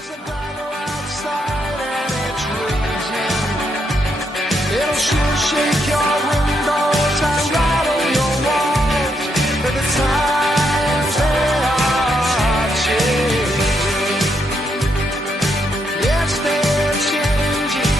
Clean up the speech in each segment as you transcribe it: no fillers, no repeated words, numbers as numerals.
There's a battle outside and it's raging. It'll sure shake your windows and rattle your walls. But the times they are changing. Yes, they're changing.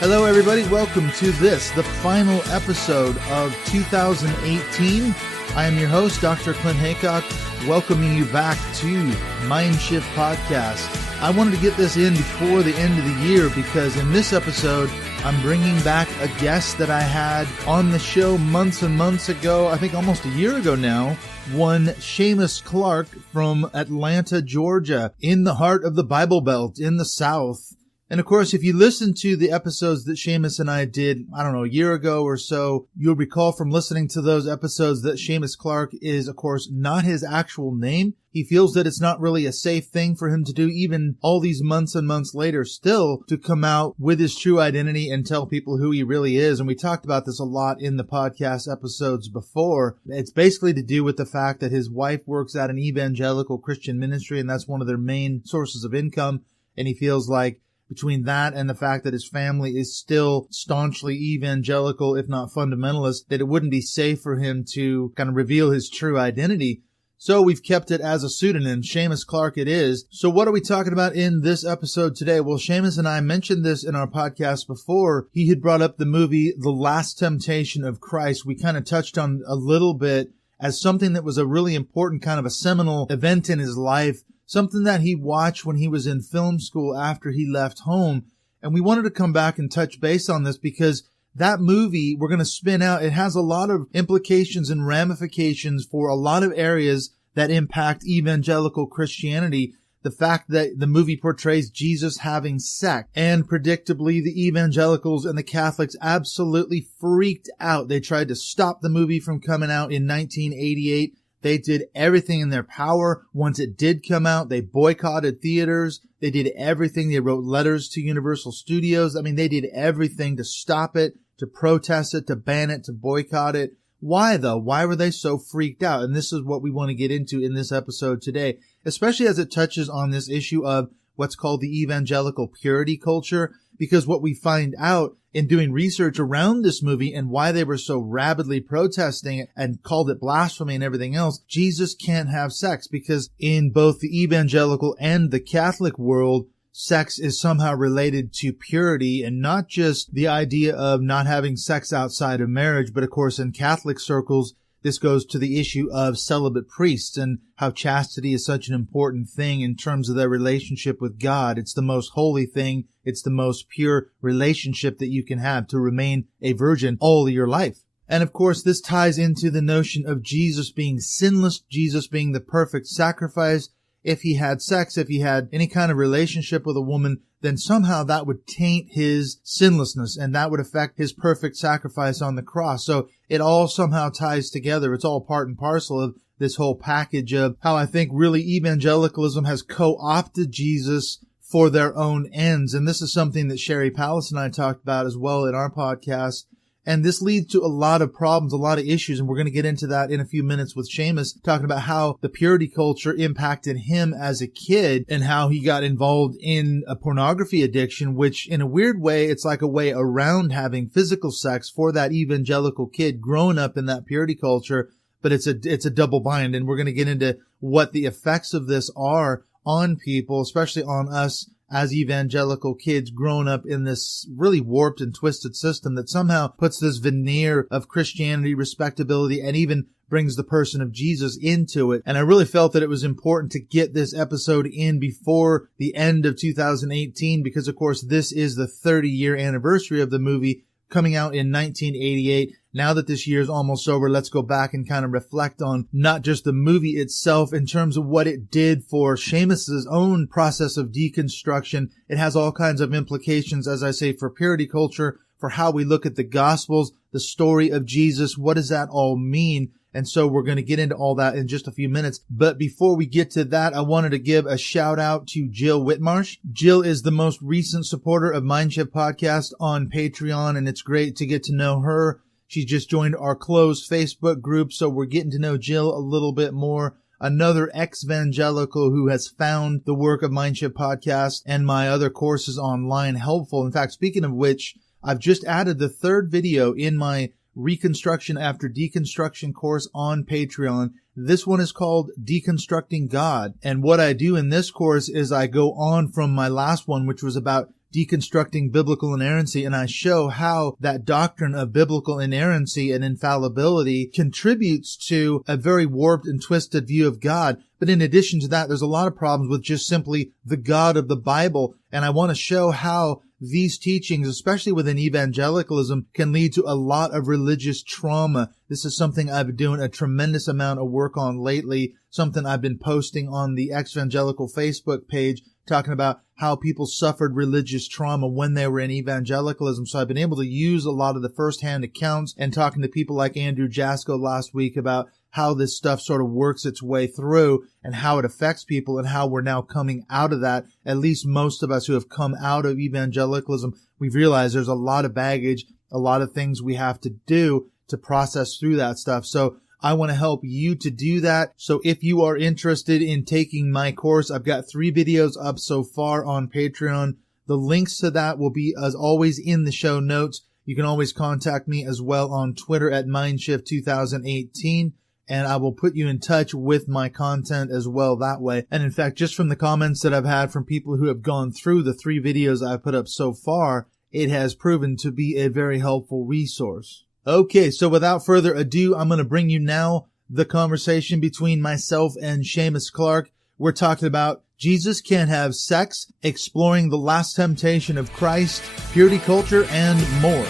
Hello, everybody. Welcome to this, the final episode of 2018. I am your host, Dr. Clint Haycock, welcoming you back to MindShift Podcast. I wanted to get this in before the end of the year because in this episode, I'm bringing back a guest that I had on the show months and months ago, I think almost a year ago now, one Seamus Clarke from Atlanta, Georgia, in the heart of the Bible Belt in the South. And of course, if you listen to the episodes that Seamus and I did, I don't know, a year ago or so, you'll recall from listening to those episodes that Seamus Clarke is, of course, not his actual name. He feels that it's not really a safe thing for him to do, even all these months and months later, still to come out with his true identity and tell people who he really is. And we talked about this a lot in the podcast episodes before. It's basically to do with the fact that his wife works at an evangelical Christian ministry, and that's one of their main sources of income. And he feels like between that and the fact that his family is still staunchly evangelical, if not fundamentalist, that it wouldn't be safe for him to kind of reveal his true identity. So we've kept it as a pseudonym. Seamus Clarke it is. So what are we talking about in this episode today? Well, Seamus and I mentioned this in our podcast before. He had brought up the movie The Last Temptation of Christ. We kind of touched on a little bit as something that was a really important kind of a seminal event in his life. Something that he watched when he was in film school after he left home. And we wanted to come back and touch base on this because that movie we're going to spin out, it has a lot of implications and ramifications for a lot of areas that impact evangelical Christianity. The fact that the movie portrays Jesus having sex, and predictably the evangelicals and the Catholics absolutely freaked out. They tried to stop the movie from coming out in 1988. They did everything in their power. Once it did come out, they boycotted theaters. They did everything. They wrote letters to Universal Studios. I mean, they did everything to stop it, to protest it, to ban it, to boycott it. Why, though? Why were they so freaked out? And this is what we want to get into in this episode today, especially as it touches on this issue of what's called the evangelical purity culture, because what we find out in doing research around this movie and why they were so rabidly protesting it and called it blasphemy and everything else, Jesus can't have sex because in both the evangelical and the Catholic world, sex is somehow related to purity and not just the idea of not having sex outside of marriage, but of course in Catholic circles, this goes to the issue of celibate priests and how chastity is such an important thing in terms of their relationship with God. It's the most holy thing. It's the most pure relationship that you can have, to remain a virgin all your life. And of course, this ties into the notion of Jesus being sinless, Jesus being the perfect sacrifice. If he had sex, if he had any kind of relationship with a woman, then somehow that would taint his sinlessness and that would affect his perfect sacrifice on the cross. So it all somehow ties together. It's all part and parcel of this whole package of how I think really evangelicalism has co-opted Jesus for their own ends. And this is something that Sherry Pallas and I talked about as well in our podcast. And this leads to a lot of problems, a lot of issues, and we're going to get into that in a few minutes with Seamus, talking about how the purity culture impacted him as a kid and how he got involved in a pornography addiction, which in a weird way, it's like a way around having physical sex for that evangelical kid growing up in that purity culture, but it's a double bind, and we're going to get into what the effects of this are on people, especially on us as evangelical kids growing up in this really warped and twisted system that somehow puts this veneer of Christianity, respectability, and even brings the person of Jesus into it. And I really felt that it was important to get this episode in before the end of 2018 because, of course, this is the 30-year anniversary of the movie coming out in 1988. Now that this year is almost over, let's go back and kind of reflect on not just the movie itself in terms of what it did for Seamus's own process of deconstruction. It has all kinds of implications, as I say, for purity culture, for how we look at the Gospels, the story of Jesus. What does that all mean? And so we're going to get into all that in just a few minutes. But before we get to that, I wanted to give a shout out to Jill Whitmarsh. Jill is the most recent supporter of MindShift Podcast on Patreon, and it's great to get to know her. She just joined our closed Facebook group, so we're getting to know Jill a little bit more. Another evangelical who has found the work of MindShift Podcast and my other courses online helpful. In fact, speaking of which, I've just added the third video in my Reconstruction After Deconstruction course on Patreon. This one is called Deconstructing God. And what I do in this course is I go on from my last one, which was about deconstructing biblical inerrancy, and I show how that doctrine of biblical inerrancy and infallibility contributes to a very warped and twisted view of God. But in addition to that, there's a lot of problems with just simply the God of the Bible, and I want to show how these teachings, especially within evangelicalism, can lead to a lot of religious trauma. This is something I've been doing a tremendous amount of work on lately, something I've been posting on the evangelical Facebook page, talking about how people suffered religious trauma when they were in evangelicalism. So I've been able to use a lot of the firsthand accounts and talking to people like Andrew Jasko last week about how this stuff sort of works its way through and how it affects people and how we're now coming out of that. At least most of us who have come out of evangelicalism, we've realized there's a lot of baggage, a lot of things we have to do to process through that stuff. So I want to help you to do that. So if you are interested in taking my course, I've got 3 videos up so far on Patreon. The links to that will be, as always, in the show notes. You can always contact me as well on Twitter at MindShift 2018. And I will put you in touch with my content as well that way. And in fact, just from the comments that I've had from people who have gone through the 3 videos I've put up so far, it has proven to be a very helpful resource. Okay, so without further ado, I'm going to bring you now the conversation between myself and Seamus Clarke. We're talking about Jesus Can't Have Sex, exploring the last temptation of Christ, purity culture, and more.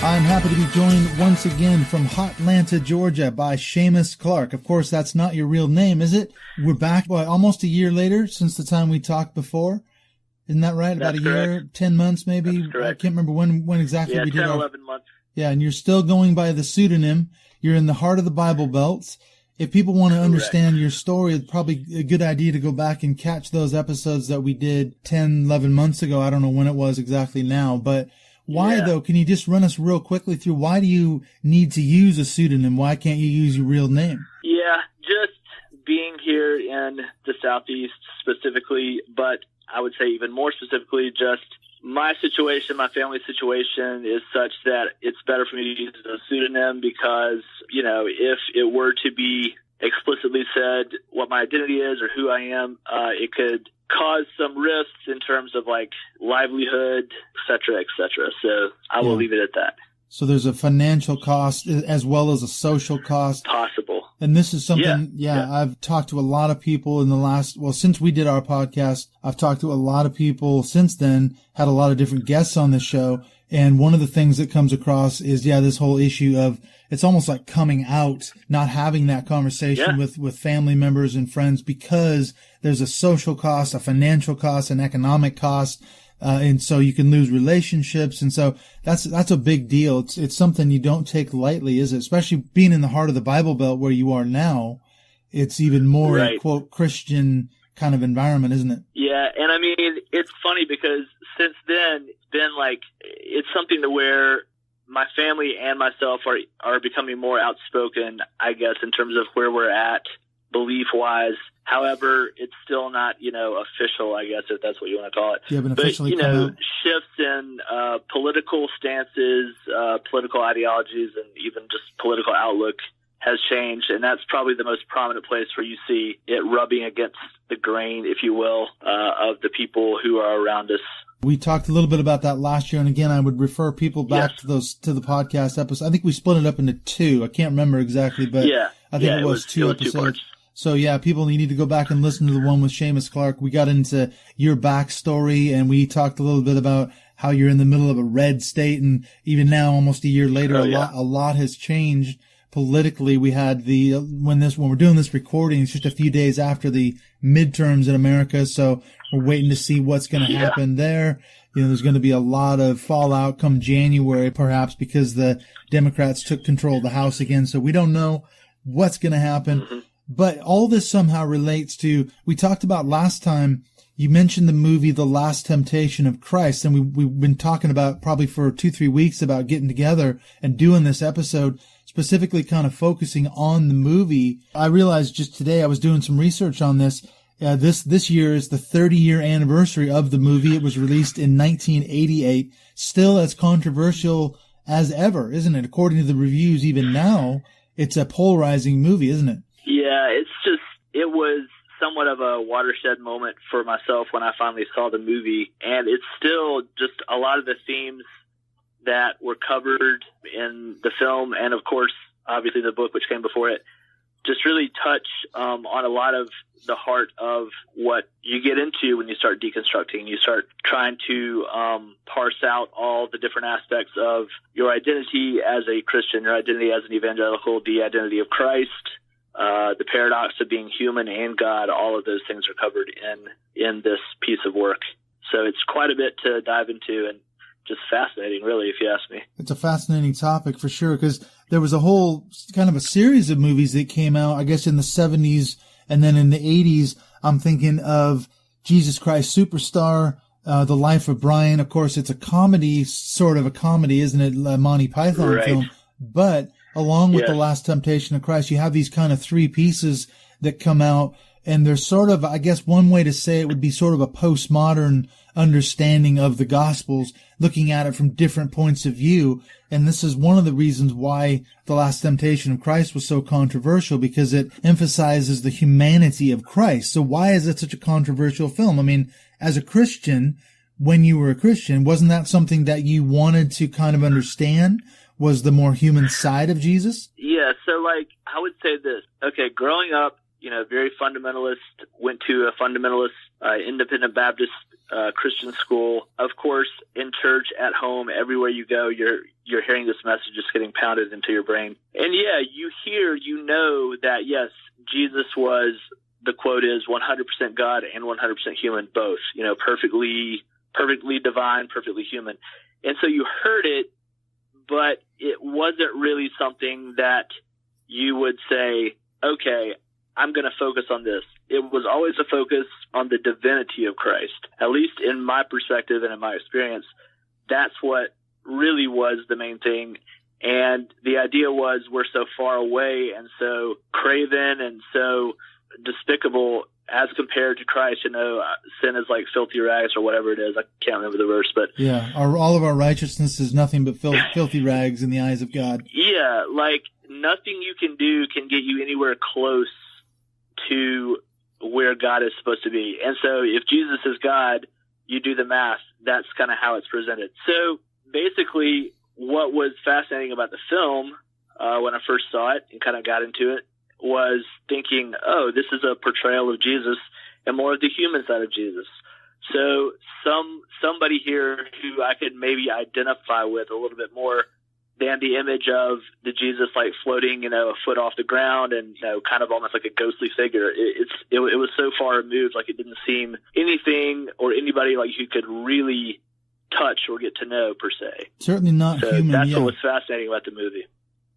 I'm happy to be joined once again from Hotlanta, Georgia by Seamus Clarke. Of course, that's not your real name, is it? We're back, almost a year later since the time we talked before. Isn't that right? About a year, 10 months maybe? That's correct. I can't remember when exactly we did 11 months. Yeah, and you're still going by the pseudonym. You're in the heart of the Bible Belts. If people want to understand your story, it's probably a good idea to go back and catch those episodes that we did 10, 11 months ago. I don't know when it was exactly now, but why, though? Can you just run us real quickly through why do you need to use a pseudonym? Why can't you use your real name? Yeah, just being here in the Southeast specifically, but I would say even more specifically, just my situation, my family situation is such that it's better for me to use a pseudonym because, you know, if it were to be explicitly said what my identity is or who I am, it could cause some risks in terms of like livelihood, et cetera, et cetera. So I will leave it at that. So there's a financial cost as well as a social cost. Possible. And this is something, I've talked to a lot of people in the last, since we did our podcast, I've talked to a lot of people since then, had a lot of different guests on the show. And one of the things that comes across is, this whole issue of, it's almost like coming out, not having that conversation with family members and friends because there's a social cost, a financial cost, an economic cost. And so you can lose relationships. And so that's a big deal. It's something you don't take lightly, is it? Especially being in the heart of the Bible Belt where you are now. It's even more a quote Christian kind of environment, isn't it? Yeah. And I mean, it's funny because since then it's been like, it's something to where my family and myself are becoming more outspoken, I guess, in terms of where we're at belief-wise. However, it's still not, official, I guess, if that's what you want to call it. Yeah, but officially shifts in political stances, political ideologies, and even just political outlook has changed, and that's probably the most prominent place where you see it rubbing against the grain, if you will, of the people who are around us. We talked a little bit about that last year, and again, I would refer people back to the podcast episodes. I think we split it up into 2. I can't remember exactly, but I think it was 2 episodes. 2 parts. So people, you need to go back and listen to the one with Seamus Clarke. We got into your backstory, and we talked a little bit about how you're in the middle of a red state, and even now, almost a year later, a lot has changed. politically. We had when we're doing this recording, it's just a few days after the midterms in America. So we're waiting to see what's going to happen there. There's going to be a lot of fallout come January, perhaps because the Democrats took control of the House again. So we don't know what's going to happen. Mm-hmm. But all this somehow relates to, we talked about last time, you mentioned the movie The Last Temptation of Christ, and we've been talking about probably for 2-3 weeks about getting together and doing this episode, specifically kind of focusing on the movie. I realized just today I was doing some research on this. This year is the 30-year anniversary of the movie. It was released in 1988, still as controversial as ever, isn't it? According to the reviews, even now, it's a polarizing movie, isn't it? Yeah, it was somewhat of a watershed moment for myself when I finally saw the movie. And it's still just a lot of the themes that were covered in the film, and of course, obviously the book, which came before it, just really touch on a lot of the heart of what you get into when you start deconstructing. You start trying to parse out all the different aspects of your identity as a Christian, your identity as an evangelical, the identity of Christ, the paradox of being human and God. All of those things are covered in this piece of work. So it's quite a bit to dive into, and just fascinating, really, if you ask me. It's a fascinating topic for sure, because there was a whole kind of a series of movies that came out, I guess, in the 70s and then in the 80s. I'm thinking of Jesus Christ Superstar, The Life of Brian. Of course, it's a comedy, sort of a comedy, isn't it? A Monty Python film. But along with The Last Temptation of Christ, you have these kind of three pieces that come out, and they're sort of, I guess one way to say it would be sort of a postmodern understanding of the Gospels, looking at it from different points of view. And this is one of the reasons why The Last Temptation of Christ was so controversial, because it emphasizes the humanity of Christ. So why is it such a controversial film? I mean, as a Christian, when you were a Christian, wasn't that something that you wanted to kind of understand? Was the more human side of Jesus? Yeah, so I would say this. Okay, growing up, very fundamentalist, went to a fundamentalist, independent Baptist Christian school. Of course, in church, at home, everywhere you go, you're hearing this message just getting pounded into your brain. And yeah, you know that, yes, Jesus was, the quote is 100% God and 100% human, both, perfectly divine, perfectly human. And so you heard it, but it wasn't really something that you would say, okay, I'm going to focus on this. It was always a focus on the divinity of Christ. At least in my perspective and in my experience, that's what really was the main thing. And the idea was, we're so far away and so craven and so despicable as compared to Christ. Sin is like filthy rags, or whatever it is. I can't remember the verse, but yeah, all of our righteousness is nothing but filthy rags in the eyes of God. Yeah, nothing you can do can get you anywhere close to where God is supposed to be. And so if Jesus is God, you do the math. That's kind of how it's presented. So basically, what was fascinating about the film when I first saw it and kind of got into it was thinking, oh, this is a portrayal of Jesus and more of the human side of Jesus. So somebody here who I could maybe identify with a little bit more than the image of the Jesus floating, a foot off the ground and, kind of almost like a ghostly figure. It was so far removed, it didn't seem anything or anybody you could really touch or get to know per se. Certainly not human. That's what was fascinating about the movie.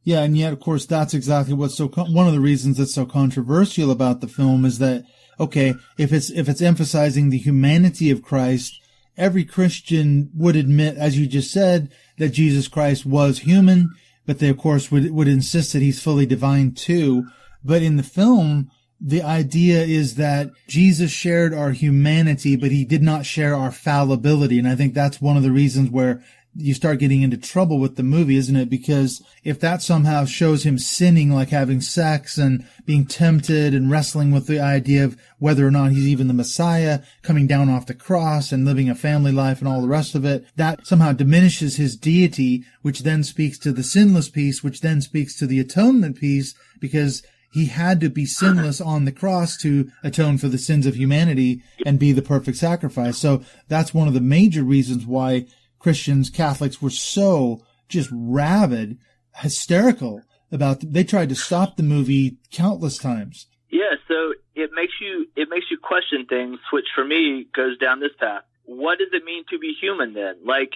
Yeah, and yet, of course, that's exactly what's one of the reasons it's so controversial about the film is that, okay, if it's emphasizing the humanity of Christ, every Christian would admit, as you just said, that Jesus Christ was human, but they, of course, would insist that he's fully divine too. But in the film, the idea is that Jesus shared our humanity, but he did not share our fallibility. And I think that's one of the reasons where you start getting into trouble with the movie, isn't it? Because if that somehow shows him sinning, like having sex and being tempted and wrestling with the idea of whether or not he's even the Messiah, coming down off the cross and living a family life and all the rest of it, that somehow diminishes his deity, which then speaks to the sinless piece, which then speaks to the atonement piece, because he had to be sinless on the cross to atone for the sins of humanity and be the perfect sacrifice. So that's one of the major reasons why Christians, Catholics were so just rabid, hysterical they tried to stop the movie countless times. Yeah, so it makes you question things, which for me goes down this path. What does it mean to be human then? Like,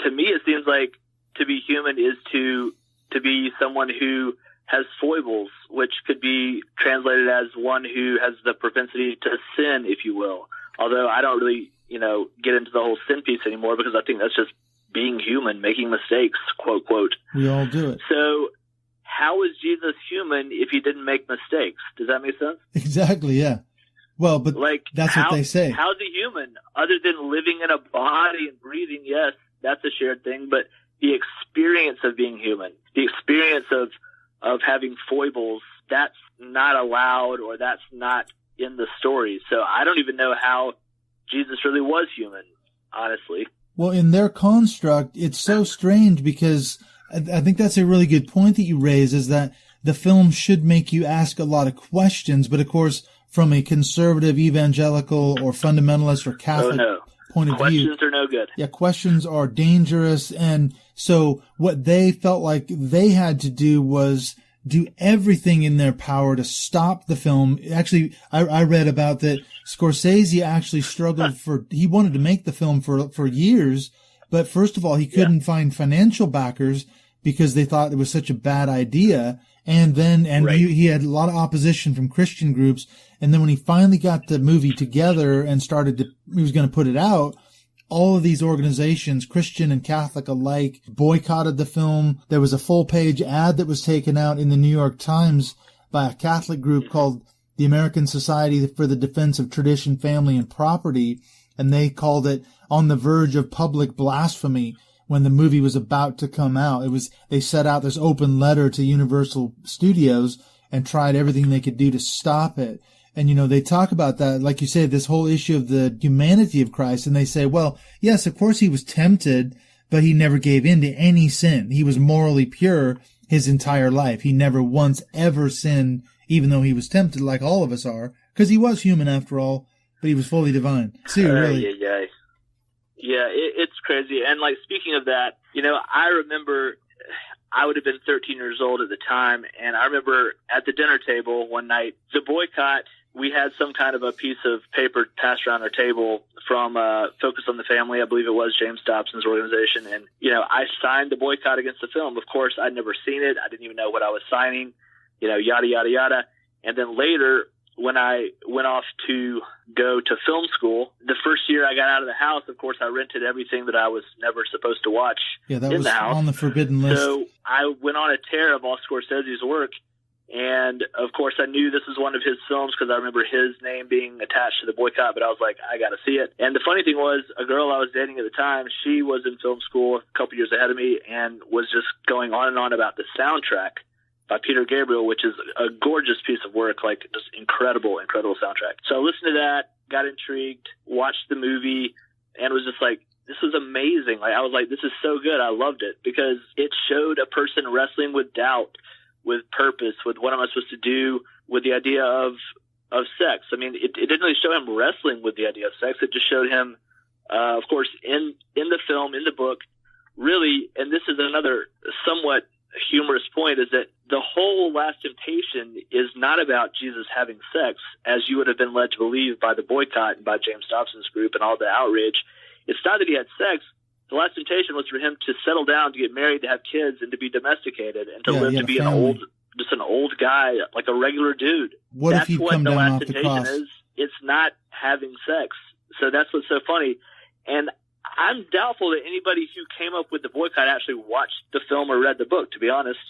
to me, it seems like to be human is to be someone who has foibles, which could be translated as one who has the propensity to sin, if you will. Although I don't really, get into the whole sin piece anymore, because I think that's just being human, making mistakes, quote, quote. We all do it. So how is Jesus human if he didn't make mistakes? Does that make sense? Exactly, yeah. Well, but that's what they say. How's he human? Other than living in a body and breathing, yes, that's a shared thing, but the experience of being human, the experience of having foibles, that's not allowed, or that's not in the story. So I don't even know how Jesus really was human, honestly. Well, in their construct, it's so strange, because I think that's a really good point that you raise, is that the film should make you ask a lot of questions, but of course, from a conservative, evangelical, or fundamentalist or Catholic point of view. Questions are no good. Yeah, questions are dangerous. And so what they felt like they had to do was do everything in their power to stop the film. Actually, I read about that Scorsese actually struggled he wanted to make the film for years, but first of all, he couldn't find financial backers because they thought it was such a bad idea. And then, he had a lot of opposition from Christian groups. And then when he finally got the movie together and he was going to put it out, all of these organizations, Christian and Catholic alike, boycotted the film. There was a full-page ad that was taken out in the New York Times by a Catholic group called the American Society for the Defense of Tradition, Family, and Property, and they called it on the verge of public blasphemy when the movie was about to come out. They set out this open letter to Universal Studios and tried everything they could do to stop it. And, they talk about that, like you said, this whole issue of the humanity of Christ. And they say, well, yes, of course he was tempted, but he never gave in to any sin. He was morally pure his entire life. He never once ever sinned, even though he was tempted like all of us are, because he was human after all, but he was fully divine. See, really. Yeah, it's crazy. And like, speaking of that, I remember I would have been 13 years old at the time. And I remember at the dinner table one night, the boycott, we had some kind of a piece of paper passed around our table from Focus on the Family. I believe it was James Dobson's organization. And, I signed the boycott against the film. Of course, I'd never seen it. I didn't even know what I was signing, yada, yada, yada. And then later, when I went off to go to film school, the first year I got out of the house, of course, I rented everything that I was never supposed to watch in the house. Yeah, that was on the forbidden list. So I went on a tear of all Scorsese's work. And, of course, I knew this was one of his films because I remember his name being attached to the boycott, but I was like, I got to see it. And the funny thing was, a girl I was dating at the time, she was in film school a couple years ahead of me and was just going on and on about the soundtrack by Peter Gabriel, which is a gorgeous piece of work, like just incredible, incredible soundtrack. So I listened to that, got intrigued, watched the movie, and was just like, this was amazing. Like, I was like, this is so good. I loved it because it showed a person wrestling with doubt, with purpose, with what am I supposed to do, with the idea of sex. I mean, it didn't really show him wrestling with the idea of sex. It just showed him, of course, in the film, in the book, really, and this is another somewhat humorous point, is that the whole Last Temptation is not about Jesus having sex, as you would have been led to believe by the boycott and by James Dobson's group and all the outrage. It's not that he had sex. The Last Temptation was for him to settle down, to get married, to have kids, and to be domesticated, and to live to be an old guy, like a regular dude. That's what the Last Temptation is. It's not having sex. So that's what's so funny. And I'm doubtful that anybody who came up with the boycott actually watched the film or read the book, to be honest.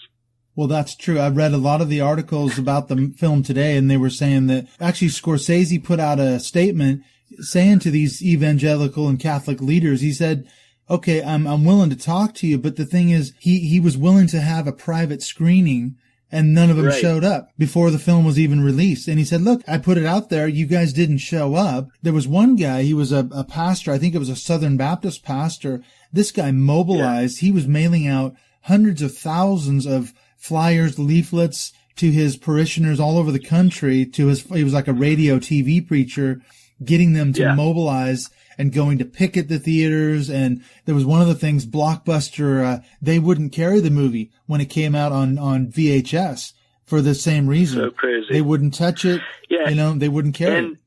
Well, that's true. I read a lot of the articles about the film today, and they were saying that actually Scorsese put out a statement saying to these evangelical and Catholic leaders, he said, okay, I'm willing to talk to you, but the thing is, he was willing to have a private screening, and none of them showed up before the film was even released. And he said, look, I put it out there. You guys didn't show up. There was one guy, he was a pastor. I think it was a Southern Baptist pastor. This guy mobilized. Yeah. He was mailing out hundreds of thousands of flyers, leaflets to his parishioners all over the country. He was like a radio TV preacher, getting them to mobilize. and going to picket the theaters. And there was one of the things, Blockbuster, they wouldn't carry the movie when it came out on VHS for the same reason. So crazy. They wouldn't touch it. Yeah. You know, they wouldn't carry it. And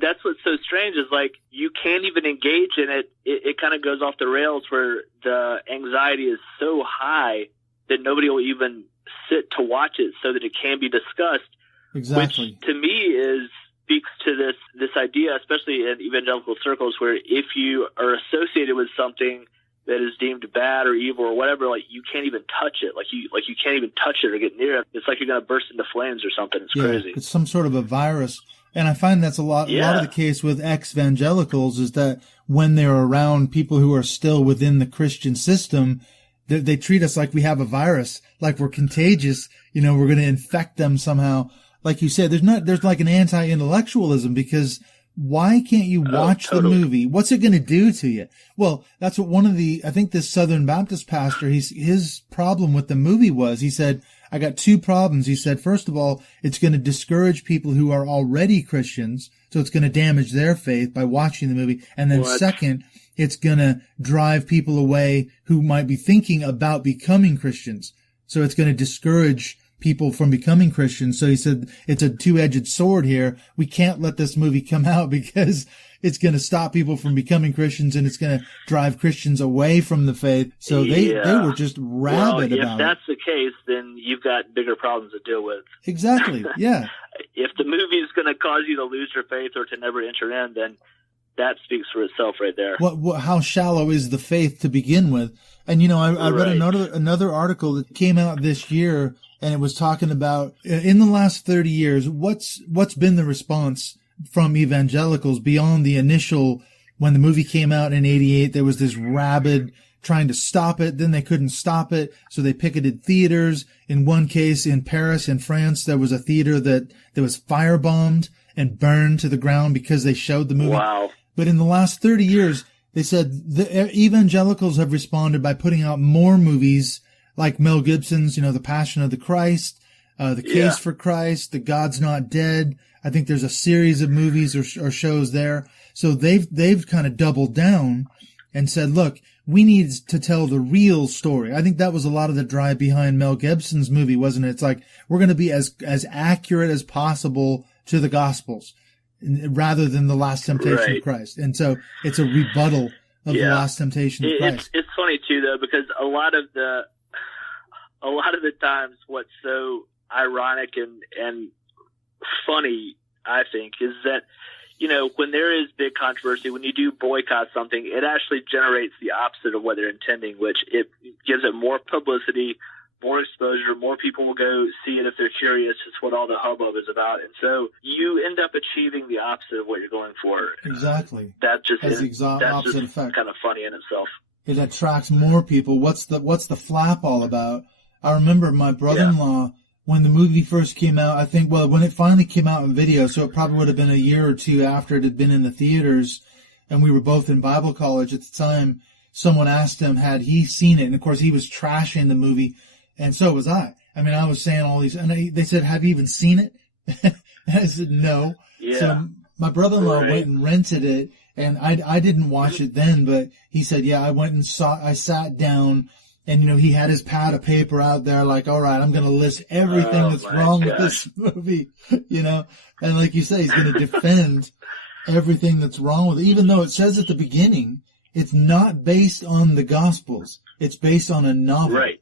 that's what's so strange is like you can't even engage in it. It kind of goes off the rails where the anxiety is so high that nobody will even sit to watch it so that it can be discussed. Exactly. Which to me speaks to this idea, especially in evangelical circles, where if you are associated with something that is deemed bad or evil or whatever, like you can't even touch it. Like you can't even touch it or get near it. It's like you're going to burst into flames or something. It's crazy. It's some sort of a virus. And I find that's a lot of the case with ex-evangelicals is that when they're around people who are still within the Christian system, they treat us like we have a virus, like we're contagious. You know, we're going to infect them somehow. Like you said, there's like an anti-intellectualism because why can't you watch the movie? What's it going to do to you? Well, that's what I think this Southern Baptist pastor, his problem with the movie was, he said, I got two problems. He said, first of all, it's going to discourage people who are already Christians. So it's going to damage their faith by watching the movie. And then second, it's going to drive people away who might be thinking about becoming Christians. So it's going to discourage people from becoming Christians. So he said, it's a two-edged sword here. We can't let this movie come out because it's going to stop people from becoming Christians and it's going to drive Christians away from the faith. So they were just rabid about it. If that's the case, then you've got bigger problems to deal with. Exactly. Yeah. If the movie is going to cause you to lose your faith or to never enter in, then that speaks for itself right there. How shallow is the faith to begin with? And, you know, I read another article that came out this year, and it was talking about in the last 30 years, what's been the response from evangelicals beyond the initial, when the movie came out in 88, there was this rabid trying to stop it. Then they couldn't stop it. So they picketed theaters. In one case in Paris, in France, there was a theater that was firebombed and burned to the ground because they showed the movie. Wow. But in the last 30 years, they said the evangelicals have responded by putting out more movies like Mel Gibson's, you know, The Passion of the Christ, The Case for Christ, The God's Not Dead. I think there's a series of movies or shows there. So they've kind of doubled down and said, look, we need to tell the real story. I think that was a lot of the drive behind Mel Gibson's movie, wasn't it? It's like, we're going to be as accurate as possible to the Gospels rather than the Last Temptation of Christ. And so it's a rebuttal of the Last Temptation of Christ. It's funny too, though, because a lot of the times what's so ironic and funny, I think, is that, you know, when there is big controversy, when you do boycott something, it actually generates the opposite of what they're intending, which it gives it more publicity, more exposure, more people will go see it if they're curious. It's what all the hubbub is about. And so you end up achieving the opposite of what you're going for. Exactly. That just has is, the opposite effect. Kind of funny in itself. It attracts more people. What's the flap all about? I remember my brother-in-law, when the movie first came out, I think, when it finally came out in video, so it probably would have been a year or two after it had been in the theaters, and we were both in Bible college at the time, someone asked him, had he seen it? And of course, he was trashing the movie, and so was I. I mean, I was saying all these, and they said, have you even seen it? And I said, no. Yeah. So my brother-in-law went and rented it, and I didn't watch it then, but he said, yeah, I sat down, and, you know, he had his pad of paper out there like, all right, I'm going to list everything that's wrong with this movie, you know. And like you say, he's going to defend everything that's wrong with it, even though it says at the beginning, it's not based on the Gospels. It's based on a novel. Right.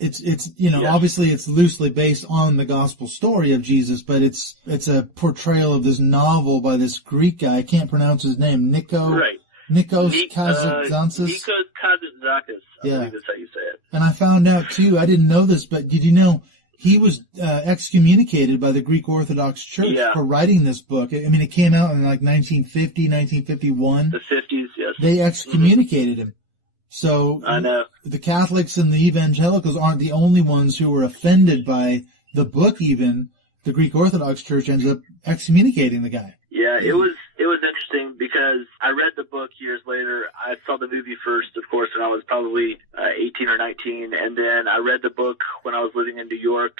It's you know, obviously it's loosely based on the Gospel story of Jesus, but it's a portrayal of this novel by this Greek guy. I can't pronounce his name. Nikos Kazantzakis. Nikos Kazantzakis. I believe that's how you say it. And I found out too, I didn't know this, but did you know he was excommunicated by the Greek Orthodox Church for writing this book? I mean, it came out in like 1950, 1951. The 50s, yes. They excommunicated him. So I know. The Catholics and the evangelicals aren't the only ones who were offended by the book even. The Greek Orthodox Church ends up excommunicating the guy. Yeah, it was interesting because I read the book years later. I saw the movie first, of course, when I was probably 18 or 19, and then I read the book when I was living in New York,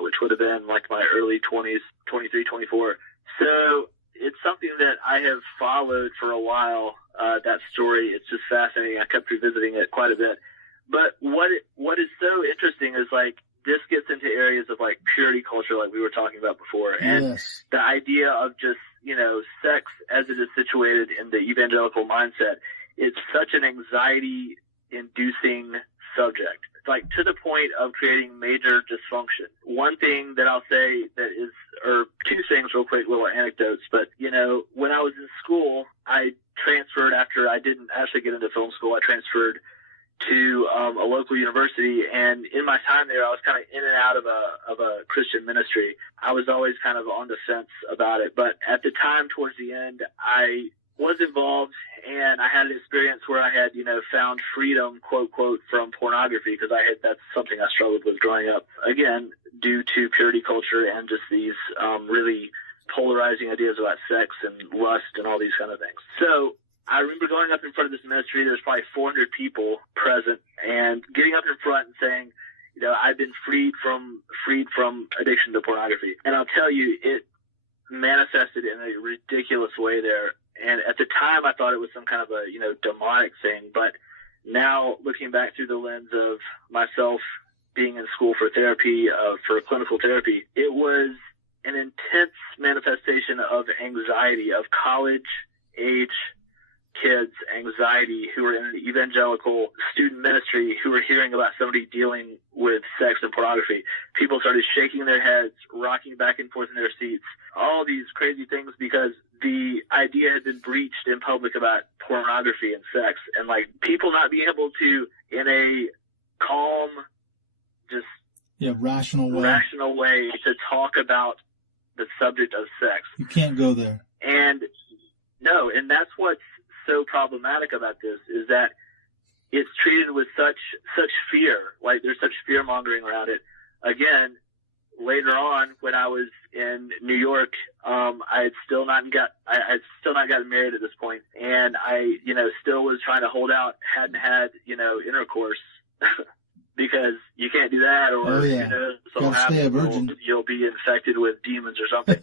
which would have been like my early 20s, 23, 24. So it's something that I have followed for a while, that story. It's just fascinating. I kept revisiting it quite a bit. But what is so interesting is, like, this gets into areas of, like, purity culture, like we were talking about before. And the idea of just, sex as it is situated in the evangelical mindset, it's such an anxiety-inducing subject. It's like to the point of creating major dysfunction. One thing that I'll say that is, or two things real quick, little anecdotes, but, when I was in school, I transferred after I didn't actually get into film school. I transferred to a local university, and in my time there, I was kind of in and out of a Christian ministry. I was always kind of on the fence about it, but at the time, towards the end, I was involved, and I had an experience where I had, found freedom, quote, quote, from pornography, because that's something I struggled with growing up, again, due to purity culture and just these really polarizing ideas about sex and lust and all these kind of things. So I remember going up in front of this ministry. There's probably 400 people present, and getting up in front and saying, I've been freed from addiction to pornography. And I'll tell you, it manifested in a ridiculous way there. And at the time, I thought it was some kind of a, demonic thing. But now, looking back through the lens of myself being in school for therapy, for clinical therapy, it was an intense manifestation of anxiety, of college-age kids' anxiety who were in an evangelical student ministry who were hearing about somebody dealing with sex and pornography. People started shaking their heads, rocking back and forth in their seats, all these crazy things because the idea had been breached in public about pornography and sex, and like people not being able to, in a calm, just rational way to talk about the subject of sex. You can't go there. And that's what's so problematic about this, is that it's treated with such fear. Like, there's such fear mongering around it. Again, later on, when I was in New York, I had still not gotten married at this point, and I, still was trying to hold out. Hadn't had, intercourse because you can't do that, or something happens, you'll be infected with demons or something.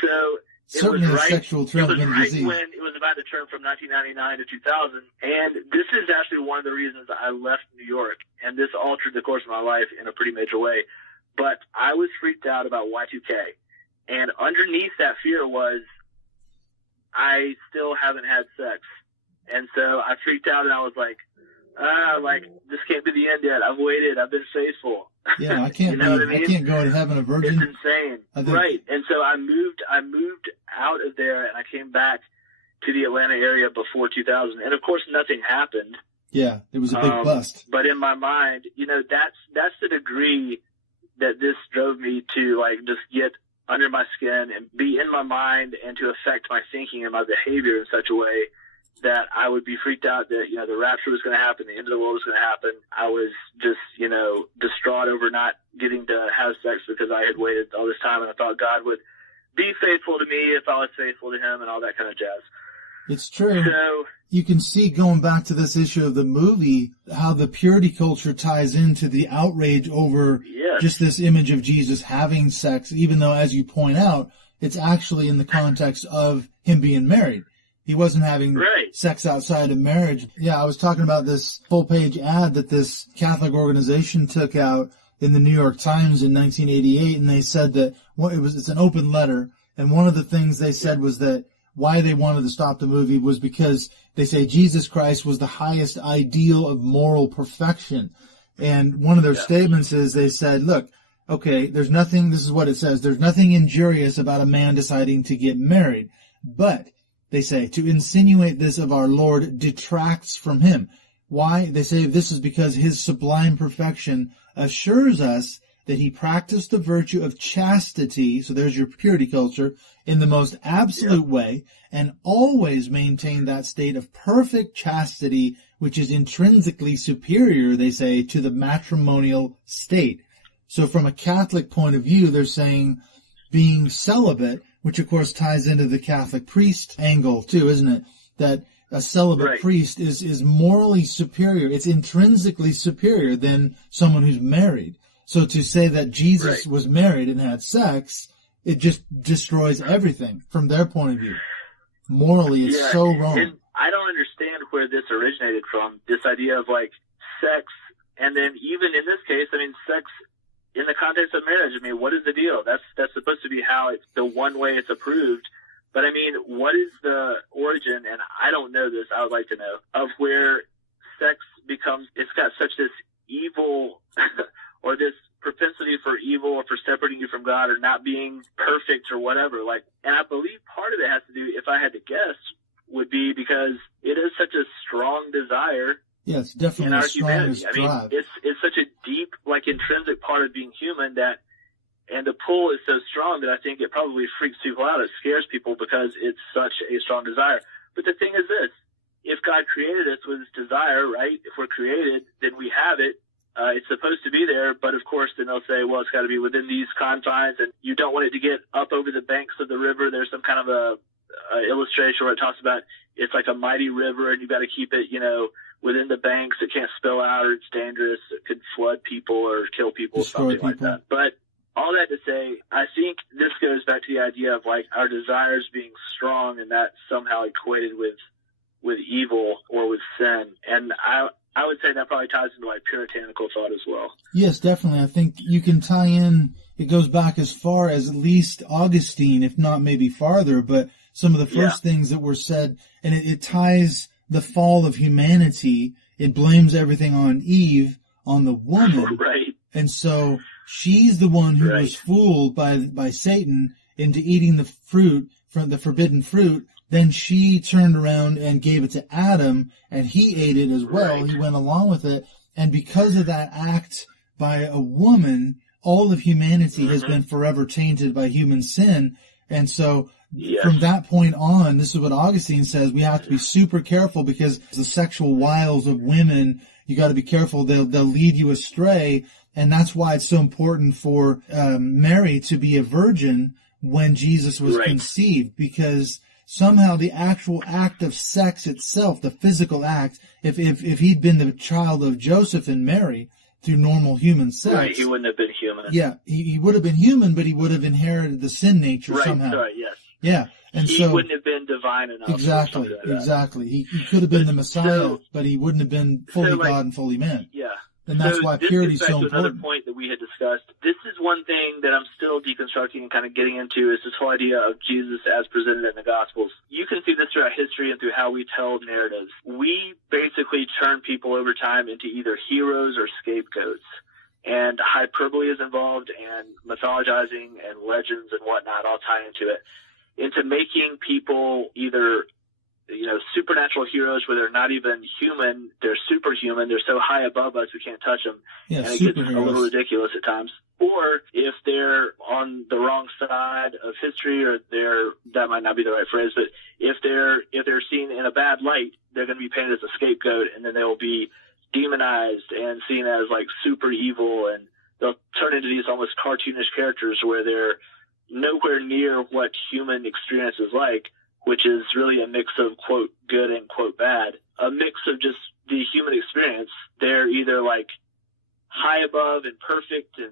So. Certainly a sexual transmitted disease. When it was about to turn from 1999 to 2000. And this is actually one of the reasons I left New York. And this altered the course of my life in a pretty major way. But I was freaked out about Y2K. And underneath that fear was, I still haven't had sex. And so I freaked out, and I was like, this can't be the end yet. I've waited. I've been faithful. Yeah, I can't. I can't go to heaven a virgin. It's insane, right? And so I moved out of there, and I came back to the Atlanta area before 2000. And of course, nothing happened. Yeah, it was a big bust. But in my mind, that's the degree that this drove me to, like, just get under my skin and be in my mind, and to affect my thinking and my behavior in such a way that I would be freaked out that, the rapture was going to happen, the end of the world was going to happen. I was just, distraught over not getting to have sex because I had waited all this time, and I thought God would be faithful to me if I was faithful to him, and all that kind of jazz. It's true. So, you can see, going back to this issue of the movie, how the purity culture ties into the outrage over just this image of Jesus having sex, even though, as you point out, it's actually in the context of him being married. He wasn't having sex outside of marriage. Yeah, I was talking about this full-page ad that this Catholic organization took out in the New York Times in 1988, and they said that it's an open letter, and one of the things they said was that why they wanted to stop the movie was because they say Jesus Christ was the highest ideal of moral perfection. And one of their statements is, they said, look, okay, there's nothing, this is what it says, there's nothing injurious about a man deciding to get married, but they say, to insinuate this of our Lord detracts from him. Why? They say this is because his sublime perfection assures us that he practiced the virtue of chastity, so there's your purity culture, in the most absolute way, and always maintained that state of perfect chastity, which is intrinsically superior, they say, to the matrimonial state. So from a Catholic point of view, they're saying being celibate, which of course ties into the Catholic priest angle too, isn't it? That a celibate priest is morally superior. It's intrinsically superior than someone who's married. So to say that Jesus was married and had sex it just destroys everything from their point of view. Morally, it's so wrong. And I don't understand where this originated from, this idea of like sex. And then even in this case, I mean, sex in the context of marriage, I mean, what is the deal? That's supposed to be how it's the one way it's approved. But I mean, what is the origin? And I don't know this. I would like to know of where sex becomes, it's got such this evil or this propensity for evil or for separating you from God or not being perfect or whatever. Like, and I believe part of it has to do, if I had to guess, would be because it is such a strong desire. Yeah, it's definitely in our the strongest humanity. I mean, drive. it's such a deep, like, intrinsic part of being human that, and the pull is so strong that I think it probably freaks people out. It scares people because it's such a strong desire. But the thing is this: if God created us with this desire, right? If we're created, then we have it. It's supposed to be there, but of course, then they'll say, well, it's got to be within these confines, and you don't want it to get up over the banks of the river. There's some kind of a illustration where it talks about it's like a mighty river, and you've got to keep it, within the banks. It can't spill out, or it's dangerous. It could flood people or kill people, Destroy something like people. that. But all that to say, I think this goes back to the idea of like our desires being strong, and that somehow equated with evil or with sin. And I would say that probably ties into like puritanical thought as well. Yes, definitely. I think you can tie in, it goes back as far as at least Augustine, if not maybe farther, but some of the first things that were said, and it ties the fall of humanity. It blames everything on Eve, on the woman. Right. And so she's the one who was fooled by Satan into eating the fruit, from the forbidden fruit. Then she turned around and gave it to Adam, and he ate it as well. He went along with it. And because of that act by a woman, all of humanity has been forever tainted by human sin. And so from that point on, this is what Augustine says, we have to be super careful because the sexual wiles of women, you got to be careful. They'll lead you astray. And that's why it's so important for Mary to be a virgin when Jesus was conceived, because somehow the actual act of sex itself, the physical act, if he'd been the child of Joseph and Mary through normal human sex, he wouldn't have been human. Yeah, he would have been human, but he would have inherited the sin nature somehow. Right, yes. Yeah, and he wouldn't have been divine enough. Exactly. He could have been the Messiah, but he wouldn't have been fully God and fully man. Yeah. And that's why purity is so important. Another point that we had discussed. This is one thing that I'm still deconstructing and kind of getting into is this whole idea of Jesus as presented in the Gospels. You can see this throughout history and through how we tell narratives. We basically turn people over time into either heroes or scapegoats. And hyperbole is involved, and mythologizing and legends and whatnot all tie into it, into making people either supernatural heroes where they're not even human, they're superhuman, they're so high above us we can't touch them, and it gets a little ridiculous at times. Or if they're on the wrong side of history, or that might not be the right phrase, but if they're seen in a bad light, they're going to be painted as a scapegoat, and then they will be demonized and seen as like super evil, and they'll turn into these almost cartoonish characters where they're nowhere near what human experience is like, which is really a mix of, quote, good and, quote, bad. A mix of just the human experience. They're either, like, high above and perfect and,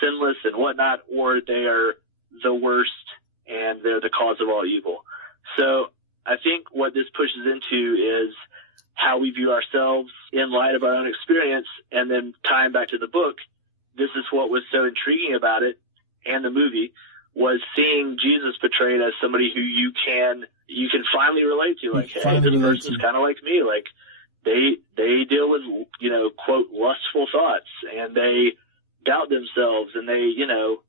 sinless and whatnot, or they are the worst and they're the cause of all evil. So I think what this pushes into is how we view ourselves in light of our own experience, and then tying back to the book, this is what was so intriguing about it and the movie, was seeing Jesus portrayed as somebody who you can finally relate to. Like, hey, this person's kind of like me. Like, they deal with, quote, lustful thoughts, and they doubt themselves, and they,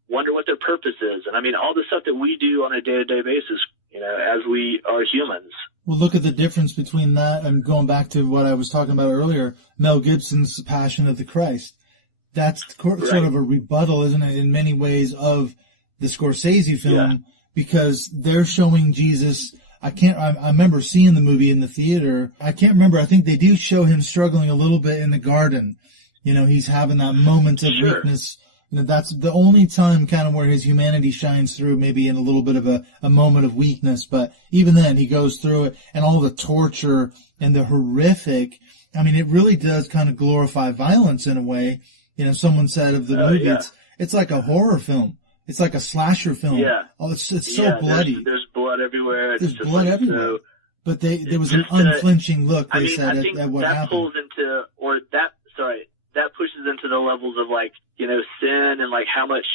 wonder what their purpose is. And I mean, all the stuff that we do on a day-to-day basis, as we are humans. Well, look at the difference between that and going back to what I was talking about earlier, Mel Gibson's Passion of the Christ. That's sort of a rebuttal, isn't it, in many ways, of the Scorsese film, because they're showing Jesus. I remember seeing the movie in the theater. I can't remember. I think they do show him struggling a little bit in the garden. He's having that moment of weakness. That's the only time kind of where his humanity shines through, maybe in a little bit of a moment of weakness. But even then, he goes through it, and all the torture and the horrific. I mean, it really does kind of glorify violence in a way. Someone said of the movie, it's like a horror film. It's like a slasher film. Yeah. Oh, it's so bloody. There's blood everywhere. There's It's just blood like, everywhere. so, but there was an unflinching look, they said, I think at what that happened. pulls into, that pushes into the levels of like, sin and like how much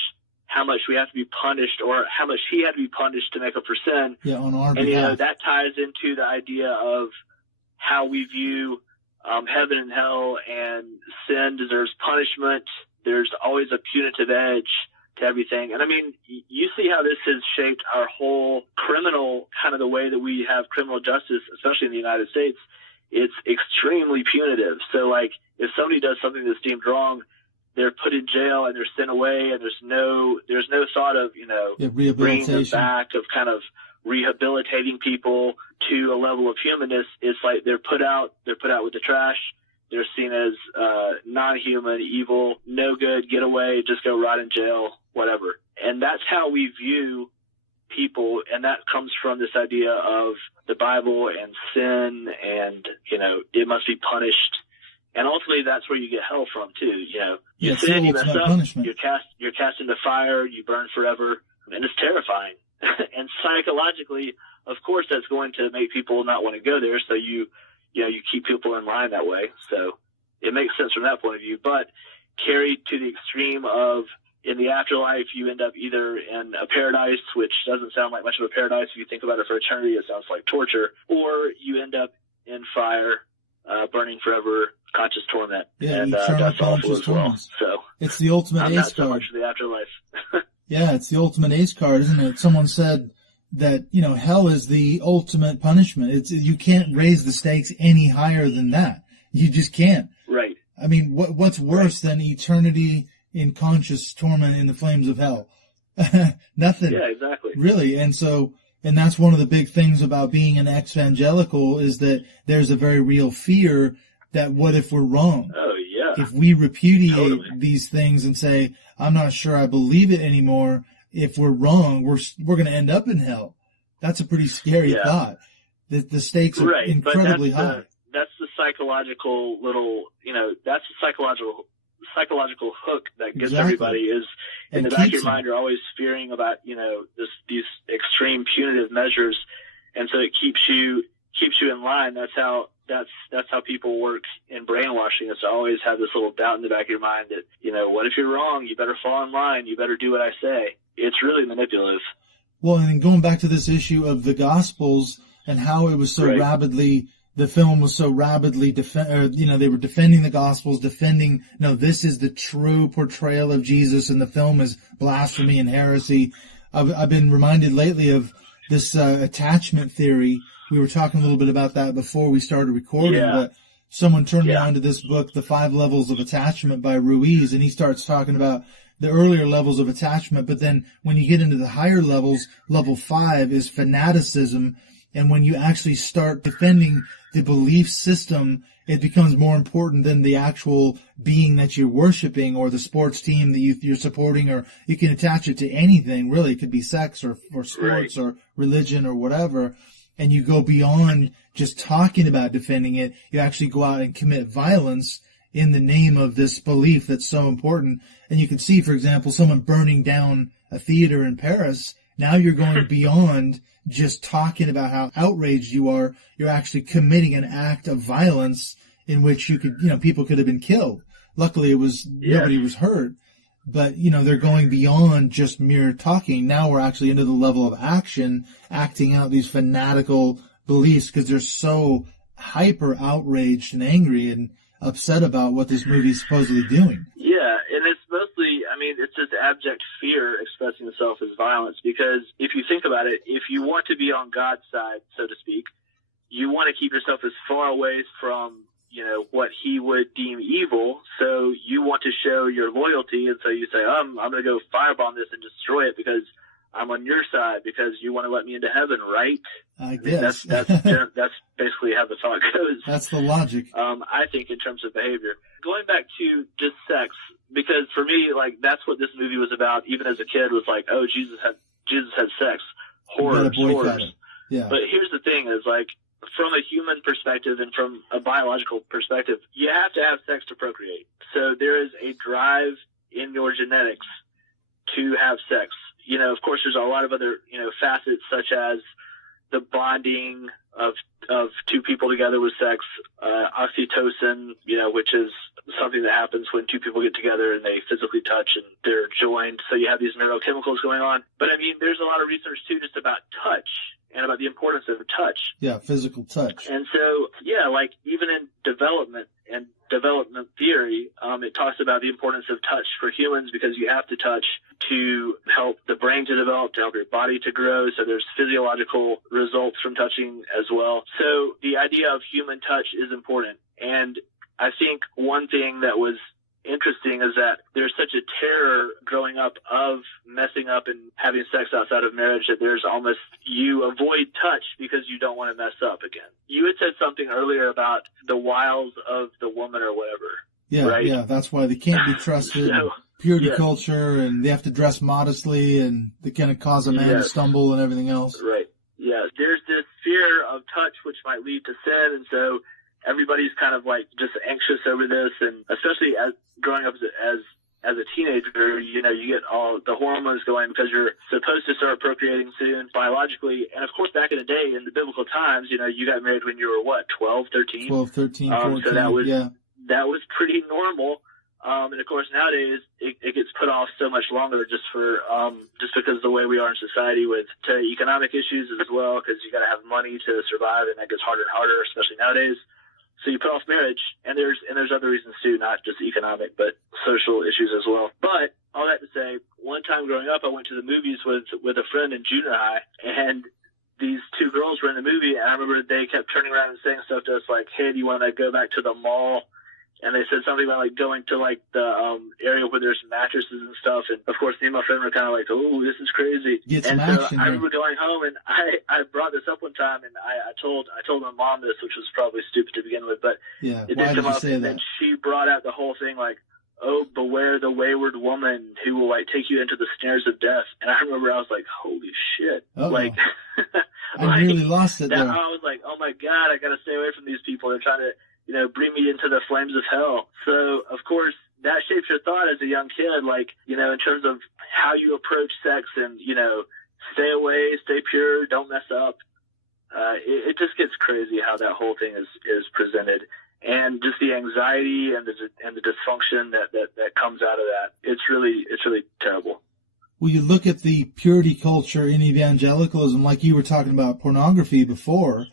we have to be punished, or how much he had to be punished to make up for sin. Yeah, on our and, behalf. that ties into the idea of how we view heaven and hell, and sin deserves punishment. There's always a punitive edge to everything. And I mean, you see how this has shaped our whole criminal, kind of the way that we have criminal justice, especially in the United States. It's extremely punitive. So like, if somebody does something that's deemed wrong, they're put in jail and they're sent away, and there's no thought of, bringing them back, of kind of rehabilitating people to a level of humanness. It's like they're put out with the trash. They're seen as non-human, evil, no good, get away, just go rot in jail, whatever. And that's how we view people, and that comes from this idea of the Bible and sin, and it must be punished. And ultimately, that's where you get hell from too. You sin, you mess up, punishment. You're cast into fire, you burn forever, and it's terrifying. And psychologically, of course, that's going to make people not want to go there. So you keep people in line that way. So it makes sense from that point of view. But carried to the extreme of, in the afterlife, you end up either in a paradise, which doesn't sound like much of a paradise. If you think about it for eternity, it sounds like torture. Or you end up in fire, burning forever, conscious torment. Yeah, and that's awful as well. So it's the ultimate ace not so card. much for the afterlife. Yeah, it's the ultimate ace card, isn't it? Someone said that, hell is the ultimate punishment. You can't raise the stakes any higher than that. You just can't. Right. I mean, what's worse than eternity in conscious torment in the flames of hell? Nothing. Yeah, exactly. Really. And that's one of the big things about being an evangelical, is that there's a very real fear that what if we're wrong? Oh, yeah. If we repudiate Totally. these things and say, I'm not sure I believe it anymore, if we're wrong, we're going to end up in hell. That's a pretty scary thought. The stakes are incredibly high. That's the psychological little, that's the psychological hook that gets everybody, is in the back of your mind, you're always fearing about, these extreme punitive measures. And so it keeps you in line. That's how people work in brainwashing, is to always have this little doubt in the back of your mind that, what if you're wrong? You better fall in line. You better do what I say. It's really manipulative. Well, and going back to this issue of the Gospels and how it was so rabidly, the film was so rabidly they were defending the Gospels, this is the true portrayal of Jesus, and the film is blasphemy and heresy. I've been reminded lately of this attachment theory. We were talking a little bit about that before we started recording, but someone turned me on to this book, The 5 Levels of Attachment by Ruiz, and he starts talking about the earlier levels of attachment, but then when you get into the higher levels, level 5 is fanaticism, and when you actually start defending the belief system, it becomes more important than the actual being that you're worshiping, or the sports team that you're supporting, or you can attach it to anything, really. It could be sex or sports or religion or whatever. And you go beyond just talking about defending it. You actually go out and commit violence in the name of this belief that's so important. And you can see, for example, someone burning down a theater in Paris. Now you're going beyond just talking about how outraged you are. You're actually committing an act of violence in which people could have been killed. Luckily, nobody was hurt. But, they're going beyond just mere talking. Now we're actually into the level of action, acting out these fanatical beliefs because they're so hyper outraged and angry and upset about what this movie is supposedly doing. Yeah, and it's mostly, it's just abject fear expressing itself as violence, because if you think about it, if you want to be on God's side, so to speak, you want to keep yourself as far away from what he would deem evil. So you want to show your loyalty. And so you say, I'm going to go firebomb this and destroy it because I'm on your side, because you want to let me into heaven, right? I guess. That's basically how the thought goes. That's the logic. I think, in terms of behavior. Going back to just sex, because for me, that's what this movie was about, even as a kid, was like, oh, Jesus had sex. Horrors. Yeah. But here's the thing is, from a human perspective and from a biological perspective, you have to have sex to procreate. So there is a drive in your genetics to have sex. of course, there's a lot of other, facets such as the bonding of two people together with sex, oxytocin, which is something that happens when two people get together and they physically touch and they're joined. So you have these neurochemicals going on. But I mean, there's a lot of research too, just about touch and about the importance of touch. Yeah, physical touch. And so, like even in development and development theory, it talks about the importance of touch for humans because you have to touch to help the brain to develop, to help your body to grow. So there's physiological results from touching as well. So the idea of human touch is important. And I think one thing that was interesting is that there's such a terror growing up of messing up and having sex outside of marriage that there's almost, you avoid touch because you don't want to mess up again. You had said something earlier about the wiles of the woman or whatever. Yeah, right? Yeah, that's why they can't be trusted. Purity culture, and they have to dress modestly, and they kind of cause a man to stumble and everything else. Right. Yeah. There's this fear of touch which might lead to sin, and so everybody's kind of like just anxious over this, and especially as growing up as a teenager, you get all the hormones going because you're supposed to start procreating soon biologically. And of course, back in the day, in the biblical times, you got married when you were what, 12, 13? 12, 13, 14, so that was pretty normal. And of course, nowadays it gets put off so much longer just because of the way we are in society with economic issues as well, because you got to have money to survive, and that gets harder and harder, especially nowadays. So you put off marriage, and there's other reasons too, not just economic, but social issues as well. But all that to say, one time growing up, I went to the movies with a friend in junior high, and these two girls were in the movie, and I remember they kept turning around and saying stuff to us like, "Hey, do you want to go back to the mall?" And they said something about like going to like the area where there's mattresses and stuff. And of course, me and my friend were kind of like, "Oh, this is crazy." Get and some so action I there. remember going home, and I brought this up one time, and I told my mom this, which was probably stupid to begin with, but yeah, it why did did come you up, say and that? then she brought out the whole thing like, "Oh, beware the wayward woman who will like take you into the snares of death." And I remember I was like, "Holy shit!" Uh-oh. Like, I really lost it there. I was like, "Oh my God, I got to stay away from these people. They're trying to, bring me into the flames of hell." So, of course, that shapes your thought as a young kid, like, in terms of how you approach sex and, stay away, stay pure, don't mess up. It just gets crazy how that whole thing is presented. And just the anxiety and the dysfunction that comes out of that, it's really terrible. Well, you look at the purity culture in evangelicalism, like you were talking about pornography before,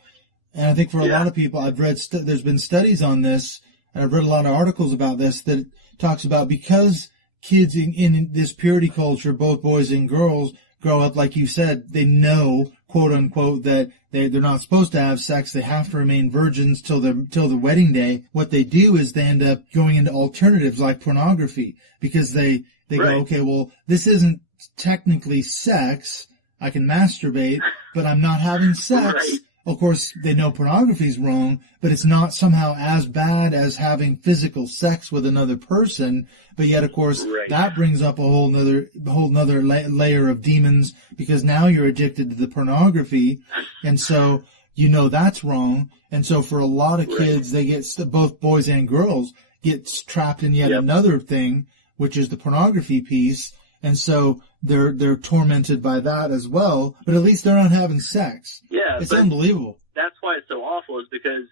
and I think for a lot of people, I've read, there's been studies on this, and I've read a lot of articles about this that talks about because kids in this purity culture, both boys and girls, grow up, like you said, they know, quote unquote, that they're not supposed to have sex. They have to remain virgins till the wedding day. What they do is they end up going into alternatives like pornography because they go, okay, well, this isn't technically sex. I can masturbate, but I'm not having sex. Right. Of course, they know pornography's wrong, but it's not somehow as bad as having physical sex with another person. But yet, of course, that brings up a whole nother layer of demons because now you're addicted to the pornography. And so, that's wrong. And so for a lot of kids, they get, both boys and girls get trapped in yet another thing, which is the pornography piece. And so they're tormented by that as well, but at least they're not having sex. Yeah, it's unbelievable. That's why it's so awful, is because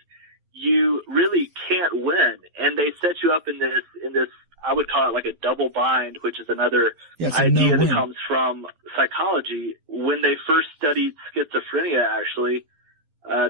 you really can't win, and they set you up in this. I would call it like a double bind, which is another idea that comes from psychology. When they first studied schizophrenia, actually,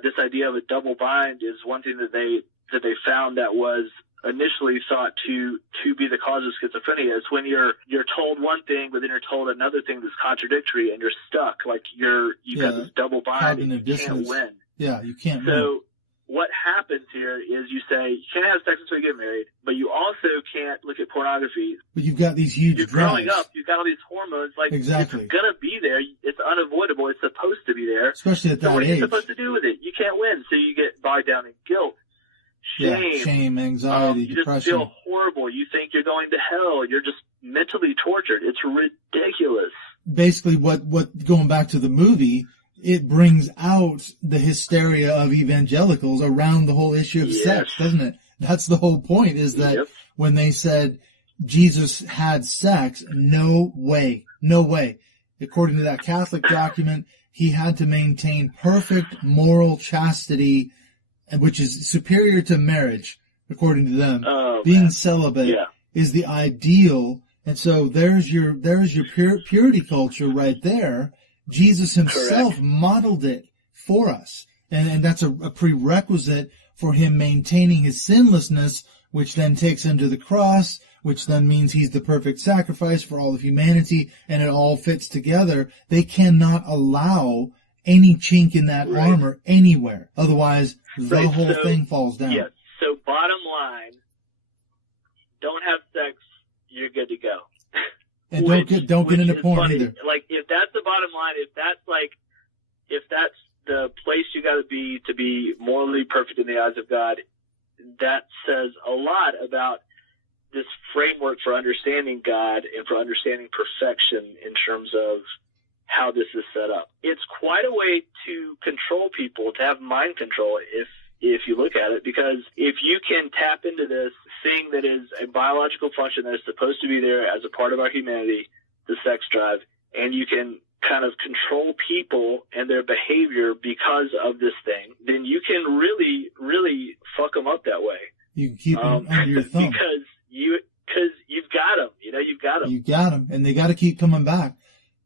this idea of a double bind is one thing that they found that was initially thought to be the cause of schizophrenia. It's when you're told one thing, but then you're told another thing that's contradictory, and you're stuck. Like you've got this double bind, and you can't win. Yeah, you can't win. So what happens here is you say you can't have sex until you get married, but you also can't look at pornography. But you've got these huge drives. Growing up, you've got all these hormones. Like, exactly. It's gonna be there. It's unavoidable. It's supposed to be there. Especially at that age. So what are you supposed to do with it? You can't win. So you get bogged down in guilt, shame, anxiety, you depression. just feel horrible. You think you're going to hell. You're just mentally tortured. It's ridiculous. Basically, what going back to the movie, it brings out the hysteria of evangelicals around the whole issue of sex, doesn't it? That's the whole point, is that when they said Jesus had sex, no way. according to that Catholic document, he had to maintain perfect moral chastity, which is superior to marriage, according to them. Being celibate is the ideal. And so there's your purity culture right there. Jesus himself modeled it for us. And that's a prerequisite for him maintaining his sinlessness, which then takes him to the cross, which then means he's the perfect sacrifice for all of humanity, and it all fits together. They cannot allow any chink in that armor anywhere. Otherwise, the whole thing falls down. Yes. So bottom line, don't have sex, you're good to go. And don't get into porn funny. either. Like, if that's the bottom line, if that's the place you got to be morally perfect in the eyes of God, that says a lot about this framework for understanding God and for understanding perfection in terms of how this is set up. It's quite a way to control people, to have mind control, if you look at it, because if you can tap into this thing that is a biological function that is supposed to be there as a part of our humanity, the sex drive, and you can kind of control people and their behavior because of this thing, then you can really, really fuck them up that way. You can keep them under your thumb. Because you've got them. You've got them. You got them, and they got to keep coming back.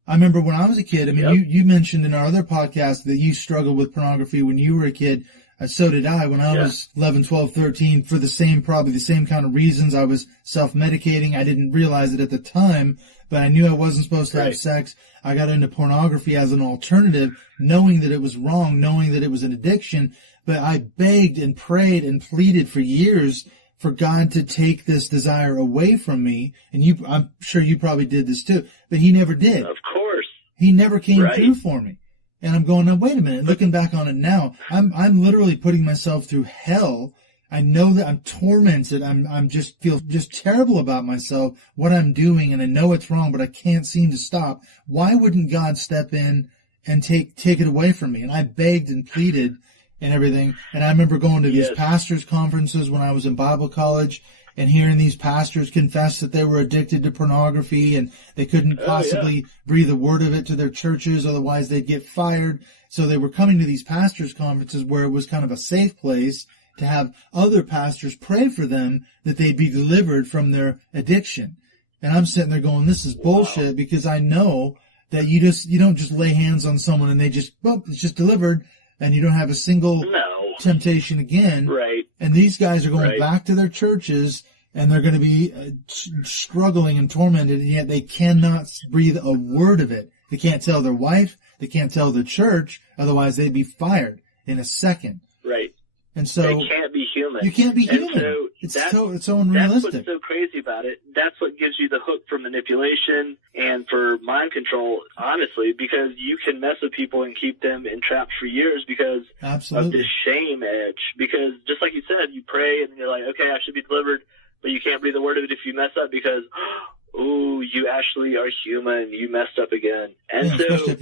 I remember when I was a kid, I mean, you mentioned in our other podcast that you struggled with pornography when you were a kid. So did I when I was 11, 12, 13 for probably the same kind of reasons. I was self-medicating. I didn't realize it at the time, but I knew I wasn't supposed to have sex. I got into pornography as an alternative, knowing that it was wrong, knowing that it was an addiction. But I begged and prayed and pleaded for years for God to take this desire away from me. And I'm sure you probably did this too, but he never did. Of course. He never came through for me. And I'm going, now wait a minute, looking back on it now, I'm literally putting myself through hell. I know that I'm tormented. I'm feel terrible about myself, what I'm doing, and I know it's wrong, but I can't seem to stop. Why wouldn't God step in and take it away from me? And I begged and pleaded and everything. And I remember going to these pastors' conferences when I was in Bible college and hearing these pastors confess that they were addicted to pornography and they couldn't possibly breathe a word of it to their churches, otherwise they'd get fired. So they were coming to these pastors' conferences where it was kind of a safe place to have other pastors pray for them that they'd be delivered from their addiction. And I'm sitting there going, this is bullshit, because I know that you don't just lay hands on someone and they just, it's just delivered, and you don't have a single temptation again. Right. And these guys are going back to their churches, and they're going to be struggling and tormented, and yet they cannot breathe a word of it. They can't tell their wife. They can't tell the church. Otherwise, they'd be fired in a second. Right. And so they can't be human. You can't be human. So it's so unrealistic. That's what's so crazy about it. That's what gives you the hook for manipulation and for mind control, honestly, because you can mess with people and keep them entrapped for years because of this shame edge. Because just like you said, you pray and you're like, okay, I should be delivered, but you can't breathe a word of it if you mess up because, oh, you actually are human. You messed up again. And so,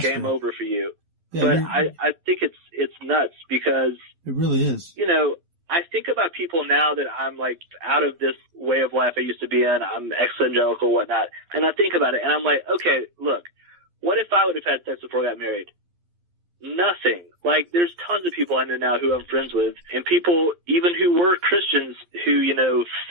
game over for you. Yeah, but I think it's nuts because it really is. I think about people now that I'm like out of this way of life I used to be in. I'm evangelical, whatnot, and I think about it, and I'm like, okay, look, what if I would have had sex before I got married? Nothing. Like, there's tons of people I know now who I'm friends with, and people even who were Christians who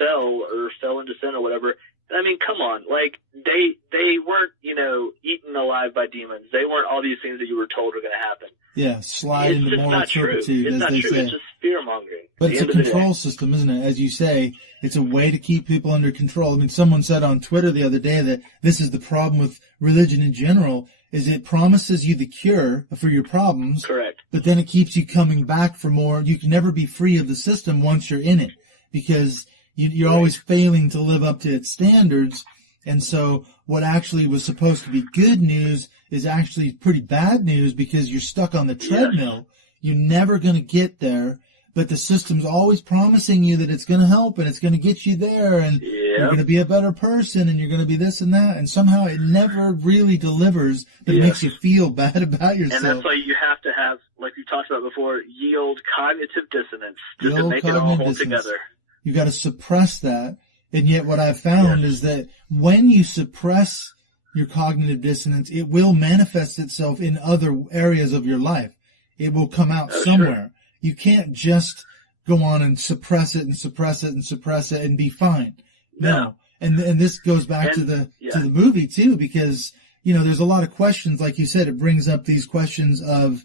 fell into sin or whatever. I mean, come on, like they weren't eaten alive by demons. They weren't all these things that you were told were going to happen. Yeah, slide into moral turpitude, as they say. It's just fear-mongering. But it's a control system, isn't it? As you say, it's a way to keep people under control. I mean, someone said on Twitter the other day that this is the problem with religion in general, is it promises you the cure for your problems. Correct. But then it keeps you coming back for more. You can never be free of the system once you're in it, because you're always failing to live up to its standards. And so what actually was supposed to be good news is actually pretty bad news because you're stuck on the treadmill. You're never going to get there, but the system's always promising you that it's going to help and it's going to get you there and you're going to be a better person and you're going to be this and that. And somehow it never really delivers, but it makes you feel bad about yourself. And that's why you have to have, like we talked about before, yield cognitive dissonance to make it all hold together. You got to suppress that. And yet what I've found is that when you suppress your cognitive dissonance, it will manifest itself in other areas of your life. It will come out somewhere. Sure. You can't just go on and suppress it and suppress it and suppress it and be fine. No. And this goes back to the movie too, because, you know, there's a lot of questions. Like you said, it brings up these questions of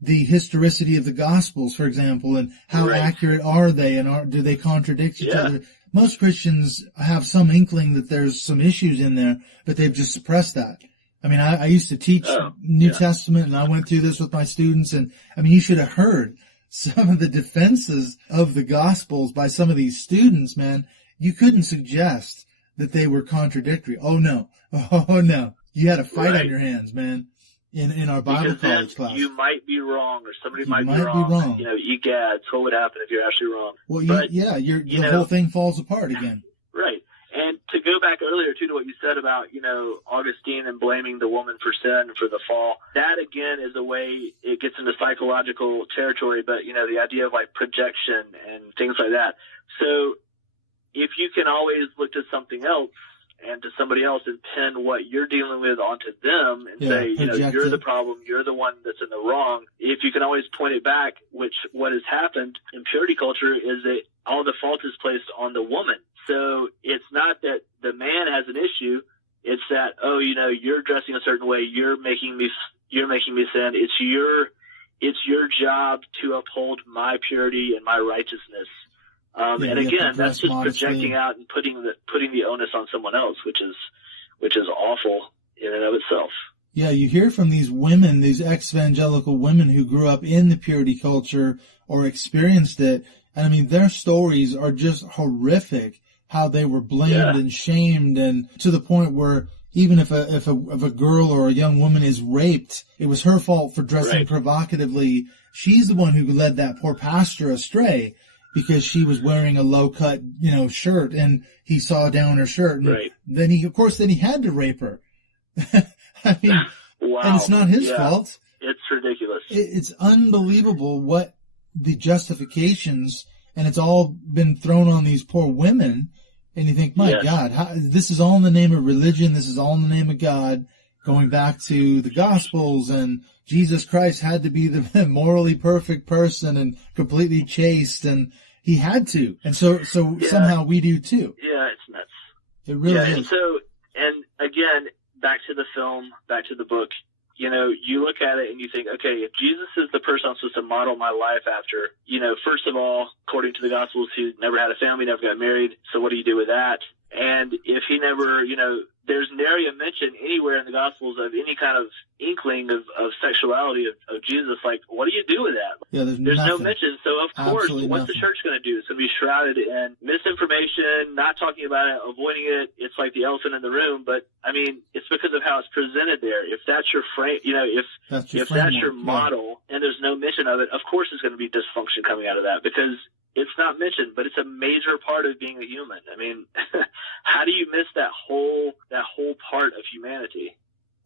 the historicity of the Gospels, for example, and how accurate are they, and do they contradict each other? Most Christians have some inkling that there's some issues in there, but they've just suppressed that. I mean, I used to teach New Testament, and I went through this with my students, and I mean, you should have heard some of the defenses of the Gospels by some of these students, man. You couldn't suggest that they were contradictory. Oh no. You had a fight on your hands, man. In our Bible college class. You might be wrong, or somebody might be wrong. You know, egads, what would happen if you're actually wrong? Well, the whole thing falls apart again. Right. And to go back earlier, too, to what you said about, you know, Augustine and blaming the woman for sin and for the fall, that, again, is a way it gets into psychological territory, but, you know, the idea of, like, projection and things like that. So if you can always look to something else, and to somebody else and pin what you're dealing with onto them and say, you know, you're the problem, you're the one that's in the wrong. If you can always point it back, which what has happened in purity culture is that all the fault is placed on the woman. So it's not that the man has an issue. It's that, oh, you know, you're dressing a certain way. You're making me sin. It's your job to uphold my purity and my righteousness. And again, that's just projecting out and putting the onus on someone else, which is awful in and of itself. Yeah, you hear from these women, these ex-evangelical women who grew up in the purity culture or experienced it, and I mean, their stories are just horrific. How they were blamed and shamed, and to the point where even if a girl or a young woman is raped, it was her fault for dressing provocatively. She's the one who led that poor pastor astray, because she was wearing a low-cut, you know, shirt, and he saw down her shirt, and then he had to rape her. I mean, and it's not his fault. It's ridiculous. It's unbelievable what the justifications, and it's all been thrown on these poor women, and you think, my God, this is all in the name of religion, this is all in the name of God, going back to the Gospels, and Jesus Christ had to be the morally perfect person and completely chaste, and he had to. And so somehow we do too. Yeah, it's nuts. It really is. And again, back to the film, back to the book, you know, you look at it and you think, okay, if Jesus is the person I'm supposed to model my life after, you know, first of all, according to the Gospels, he never had a family, never got married. So what do you do with that? And if he never, you know, there's nary a mention anywhere in the Gospels of any kind of inkling of sexuality of Jesus. Like, what do you do with that? Yeah, there's no mention. So, of course, what's the church going to do? It's going to be shrouded in misinformation, not talking about it, avoiding it. It's like the elephant in the room. But, I mean, it's because of how it's presented there. If that's your frame, you know, if that's your model and there's no mention of it, of course there's going to be dysfunction coming out of that, because it's not mentioned, but it's a major part of being a human. I mean, how do you miss that whole part of humanity?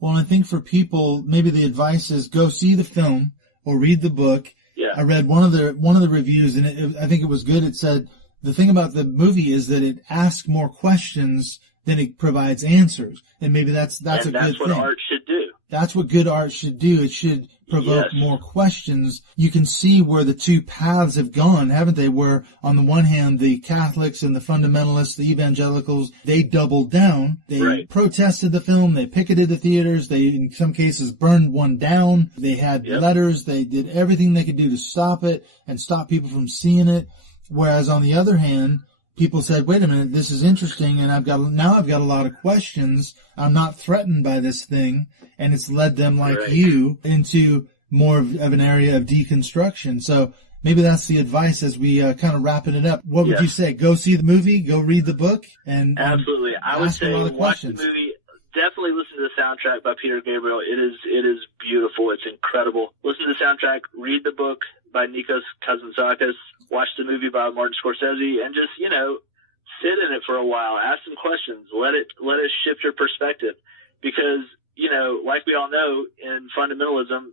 Well, I think for people, maybe the advice is go see the film or read the book. Yeah. I read one of the reviews, and I think it was good. It said the thing about the movie is that it asks more questions than it provides answers, and maybe that's a good thing. That's what art should do. That's what good art should do. It should provoke more questions. You can see where the two paths have gone, haven't they? Where on the one hand, the Catholics and the fundamentalists, the evangelicals, they doubled down. They protested the film. They picketed the theaters. They, in some cases, burned one down. They had letters. They did everything they could do to stop it and stop people from seeing it. Whereas on the other hand, people said, wait a minute, this is interesting, and I've got a lot of questions. I'm not threatened by this thing, and it's led them, like you, into more of an area of deconstruction. So maybe that's the advice as we kind of wrapping it up. What would you say? Go see the movie, go read the book, and absolutely. I would say watch the movie. Definitely listen to the soundtrack by Peter Gabriel. It is beautiful. It's incredible. Listen to the soundtrack. Read the book by Nikos Kazantzakis. Watch the movie by Martin Scorsese, and just, you know, sit in it for a while. Ask some questions. Let it shift your perspective, because, you know, like we all know, in fundamentalism,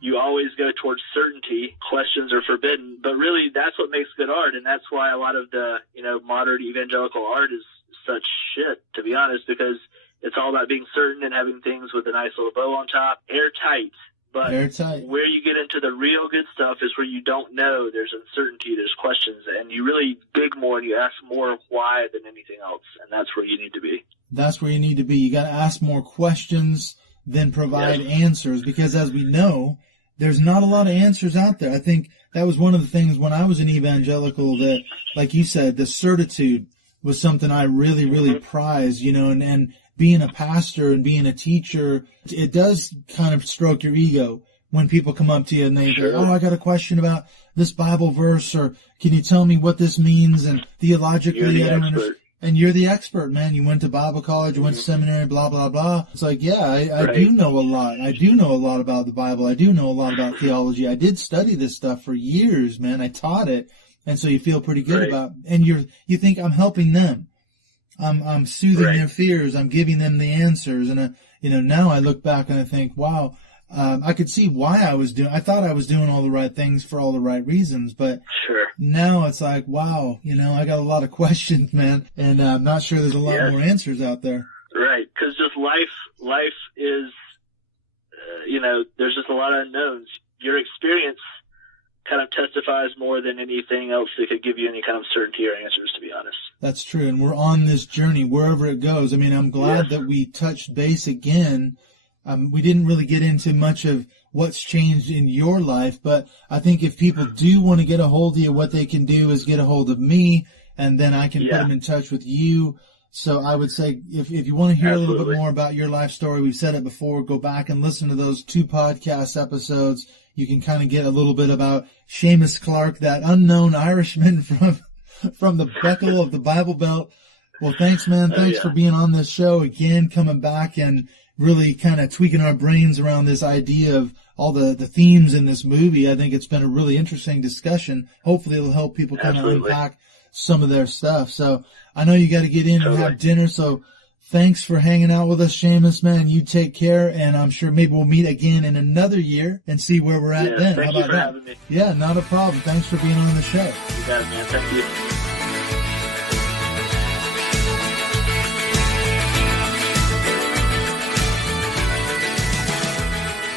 you always go towards certainty. Questions are forbidden, but really that's what makes good art, and that's why a lot of the, you know, modern evangelical art is such shit, to be honest, because It's all about being certain and having things with a nice little bow on top, airtight. But Airtight. where you get into the real good stuff is where you don't know. There's uncertainty, there's questions, and you really dig more and you ask more why than anything else, and that's where you need to be. That's where you need to be. You got to ask more questions than provide answers, because as we know, there's not a lot of answers out there. I think that was one of the things when I was an evangelical that, like you said, the certitude was something I really, really prized, and being a pastor and being a teacher, it does kind of stroke your ego when people come up to you and they go, oh, I got a question about this Bible verse, or can you tell me what this means? And theologically, I don't understand. And you're the expert, man. You went to Bible college, you went to seminary, blah, blah, blah. It's like, yeah, I do know a lot. I do know a lot about the Bible. I do know a lot about theology. I did study this stuff for years, man. I taught it. And so you feel pretty good about, and you think I'm helping them. I'm soothing their fears. I'm giving them the answers. And, now I look back and I think, wow, I could see why I thought I was doing all the right things for all the right reasons, but now it's like, wow, I got a lot of questions, man, and I'm not sure there's a lot more answers out there. Right. Cause just life is, there's just a lot of unknowns. Your experience kind of testifies more than anything else that could give you any kind of certainty or answers, to be honest. That's true. And we're on this journey wherever it goes. I mean, I'm glad that we touched base again. We didn't really get into much of what's changed in your life, but I think if people do want to get a hold of you, what they can do is get a hold of me, and then I can put them in touch with you. So I would say if you want to hear a little bit more about your life story, we've said it before, go back and listen to those 2 podcast episodes. You can kind of get a little bit about Seamus Clarke, that unknown Irishman from the Beckel of the Bible Belt. Well, thanks, man. Thanks for being on this show again, coming back and really kind of tweaking our brains around this idea of all the themes in this movie. I think it's been a really interesting discussion. Hopefully it'll help people kind of unpack some of their stuff. So I know you got to get in and have dinner. So thanks for hanging out with us, Seamus, man. You take care, and I'm sure maybe we'll meet again in another year and see where we're at then. How about that? Having me. Yeah, not a problem. Thanks for being on the show. You got it, man. Thank you.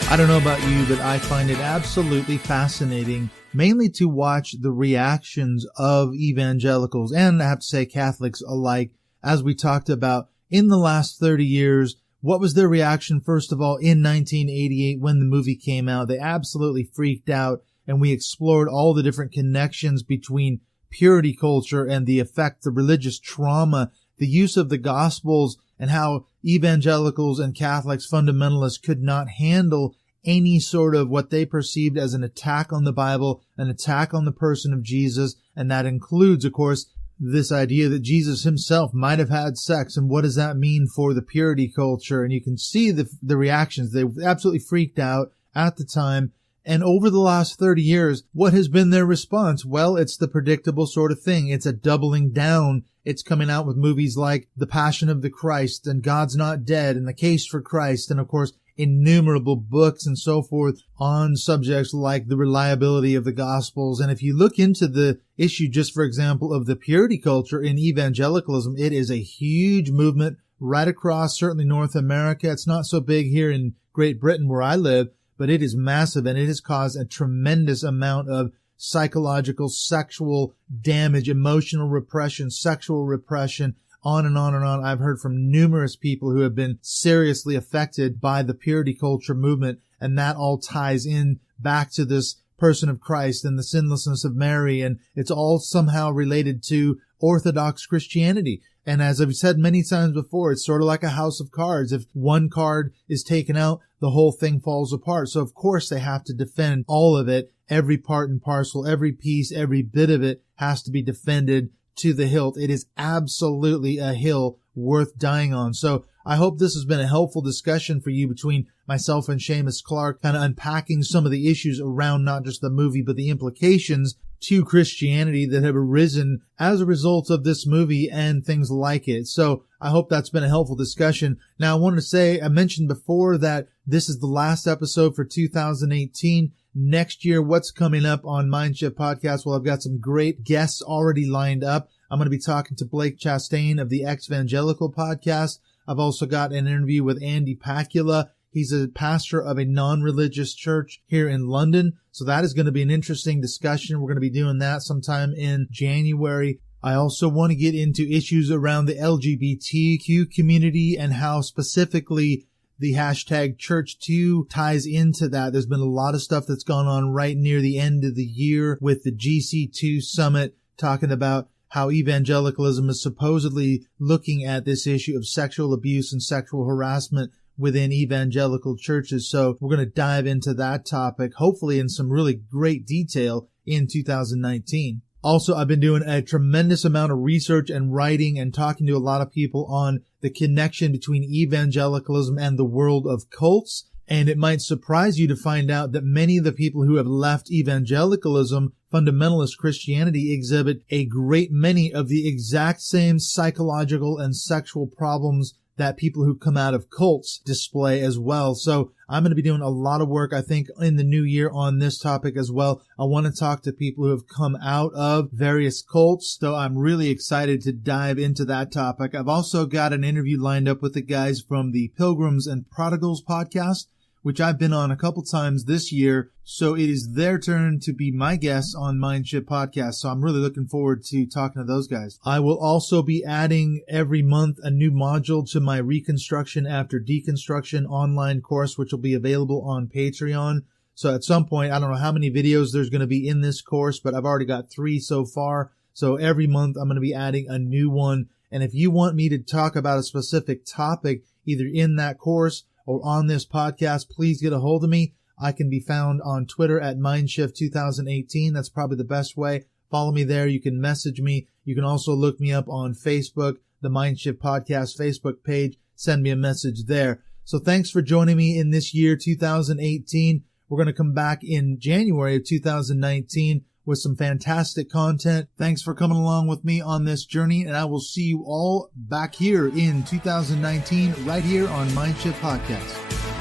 I don't know about you, but I find it absolutely fascinating, mainly to watch the reactions of evangelicals and I have to say Catholics alike, as we talked about in the last 30 years. What was their reaction, first of all, in 1988 when the movie came out? They absolutely freaked out, and we explored all the different connections between purity culture and the effect, the religious trauma, the use of the Gospels, and how evangelicals and Catholics, fundamentalists, could not handle any sort of what they perceived as an attack on the Bible, an attack on the person of Jesus, and that includes, of course, this idea that Jesus himself might have had sex, and what does that mean for the purity culture? And you can see the reactions. They absolutely freaked out at the time. And over the last 30 years, what has been their response? Well, it's the predictable sort of thing. It's a doubling down. It's coming out with movies like The Passion of the Christ and God's Not Dead and The Case for Christ, and of course, innumerable books and so forth on subjects like the reliability of the Gospels. And if you look into the issue, just for example, of the purity culture in evangelicalism, it is a huge movement right across, certainly North America. It's not so big here in Great Britain where I live, but it is massive, and it has caused a tremendous amount of psychological, sexual damage, emotional repression, sexual repression, on and on and on. I've heard from numerous people who have been seriously affected by the purity culture movement, and that all ties in back to this person of Christ and the sinlessness of Mary, and it's all somehow related to Orthodox Christianity. And as I've said many times before, it's sort of like a house of cards. If one card is taken out, the whole thing falls apart. So of course they have to defend all of it. Every part and parcel, every piece, every bit of it has to be defended to the hilt. It is absolutely a hill worth dying on. So I hope this has been a helpful discussion for you between myself and Seamus Clarke, kind of unpacking some of the issues around not just the movie, but the implications to Christianity that have arisen as a result of this movie and things like it. So I hope that's been a helpful discussion. Now I wanted to say, I mentioned before that this is the last episode for 2018. Next year, what's coming up on MindShift Podcast? Well, I've got some great guests already lined up. I'm going to be talking to Blake Chastain of the Evangelical Podcast. I've also got an interview with Andy Pacula. He's a pastor of a non-religious church here in London. So that is going to be an interesting discussion. We're going to be doing that sometime in January. I also want to get into issues around the LGBTQ community and how specifically the hashtag Church2 ties into that. There's been a lot of stuff that's gone on right near the end of the year with the GC2 summit, talking about how evangelicalism is supposedly looking at this issue of sexual abuse and sexual harassment within evangelical churches. So we're going to dive into that topic, hopefully in some really great detail in 2019. Also, I've been doing a tremendous amount of research and writing and talking to a lot of people on the connection between evangelicalism and the world of cults. And it might surprise you to find out that many of the people who have left evangelicalism, fundamentalist Christianity, exhibit a great many of the exact same psychological and sexual problems that people who come out of cults display as well. So I'm going to be doing a lot of work, I think, in the new year on this topic as well. I want to talk to people who have come out of various cults, so I'm really excited to dive into that topic. I've also got an interview lined up with the guys from the Pilgrims and Prodigals podcast, which I've been on a couple times this year. So it is their turn to be my guests on MindShift podcast. So I'm really looking forward to talking to those guys. I will also be adding every month a new module to my Reconstruction After Deconstruction online course, which will be available on Patreon. So at some point, I don't know how many videos there's going to be in this course, but I've already got 3 so far. So every month I'm going to be adding a new one. And if you want me to talk about a specific topic, either in that course or on this podcast, please get a hold of me. I can be found on Twitter at MindShift 2018. That's probably the best way. Follow me there. You can message me. You can also look me up on Facebook, the MindShift Podcast Facebook page. Send me a message there. So thanks for joining me in this year, 2018. We're going to come back in January of 2019 with some fantastic content. Thanks for coming along with me on this journey, and I will see you all back here in 2019 right here on MindShift Podcast.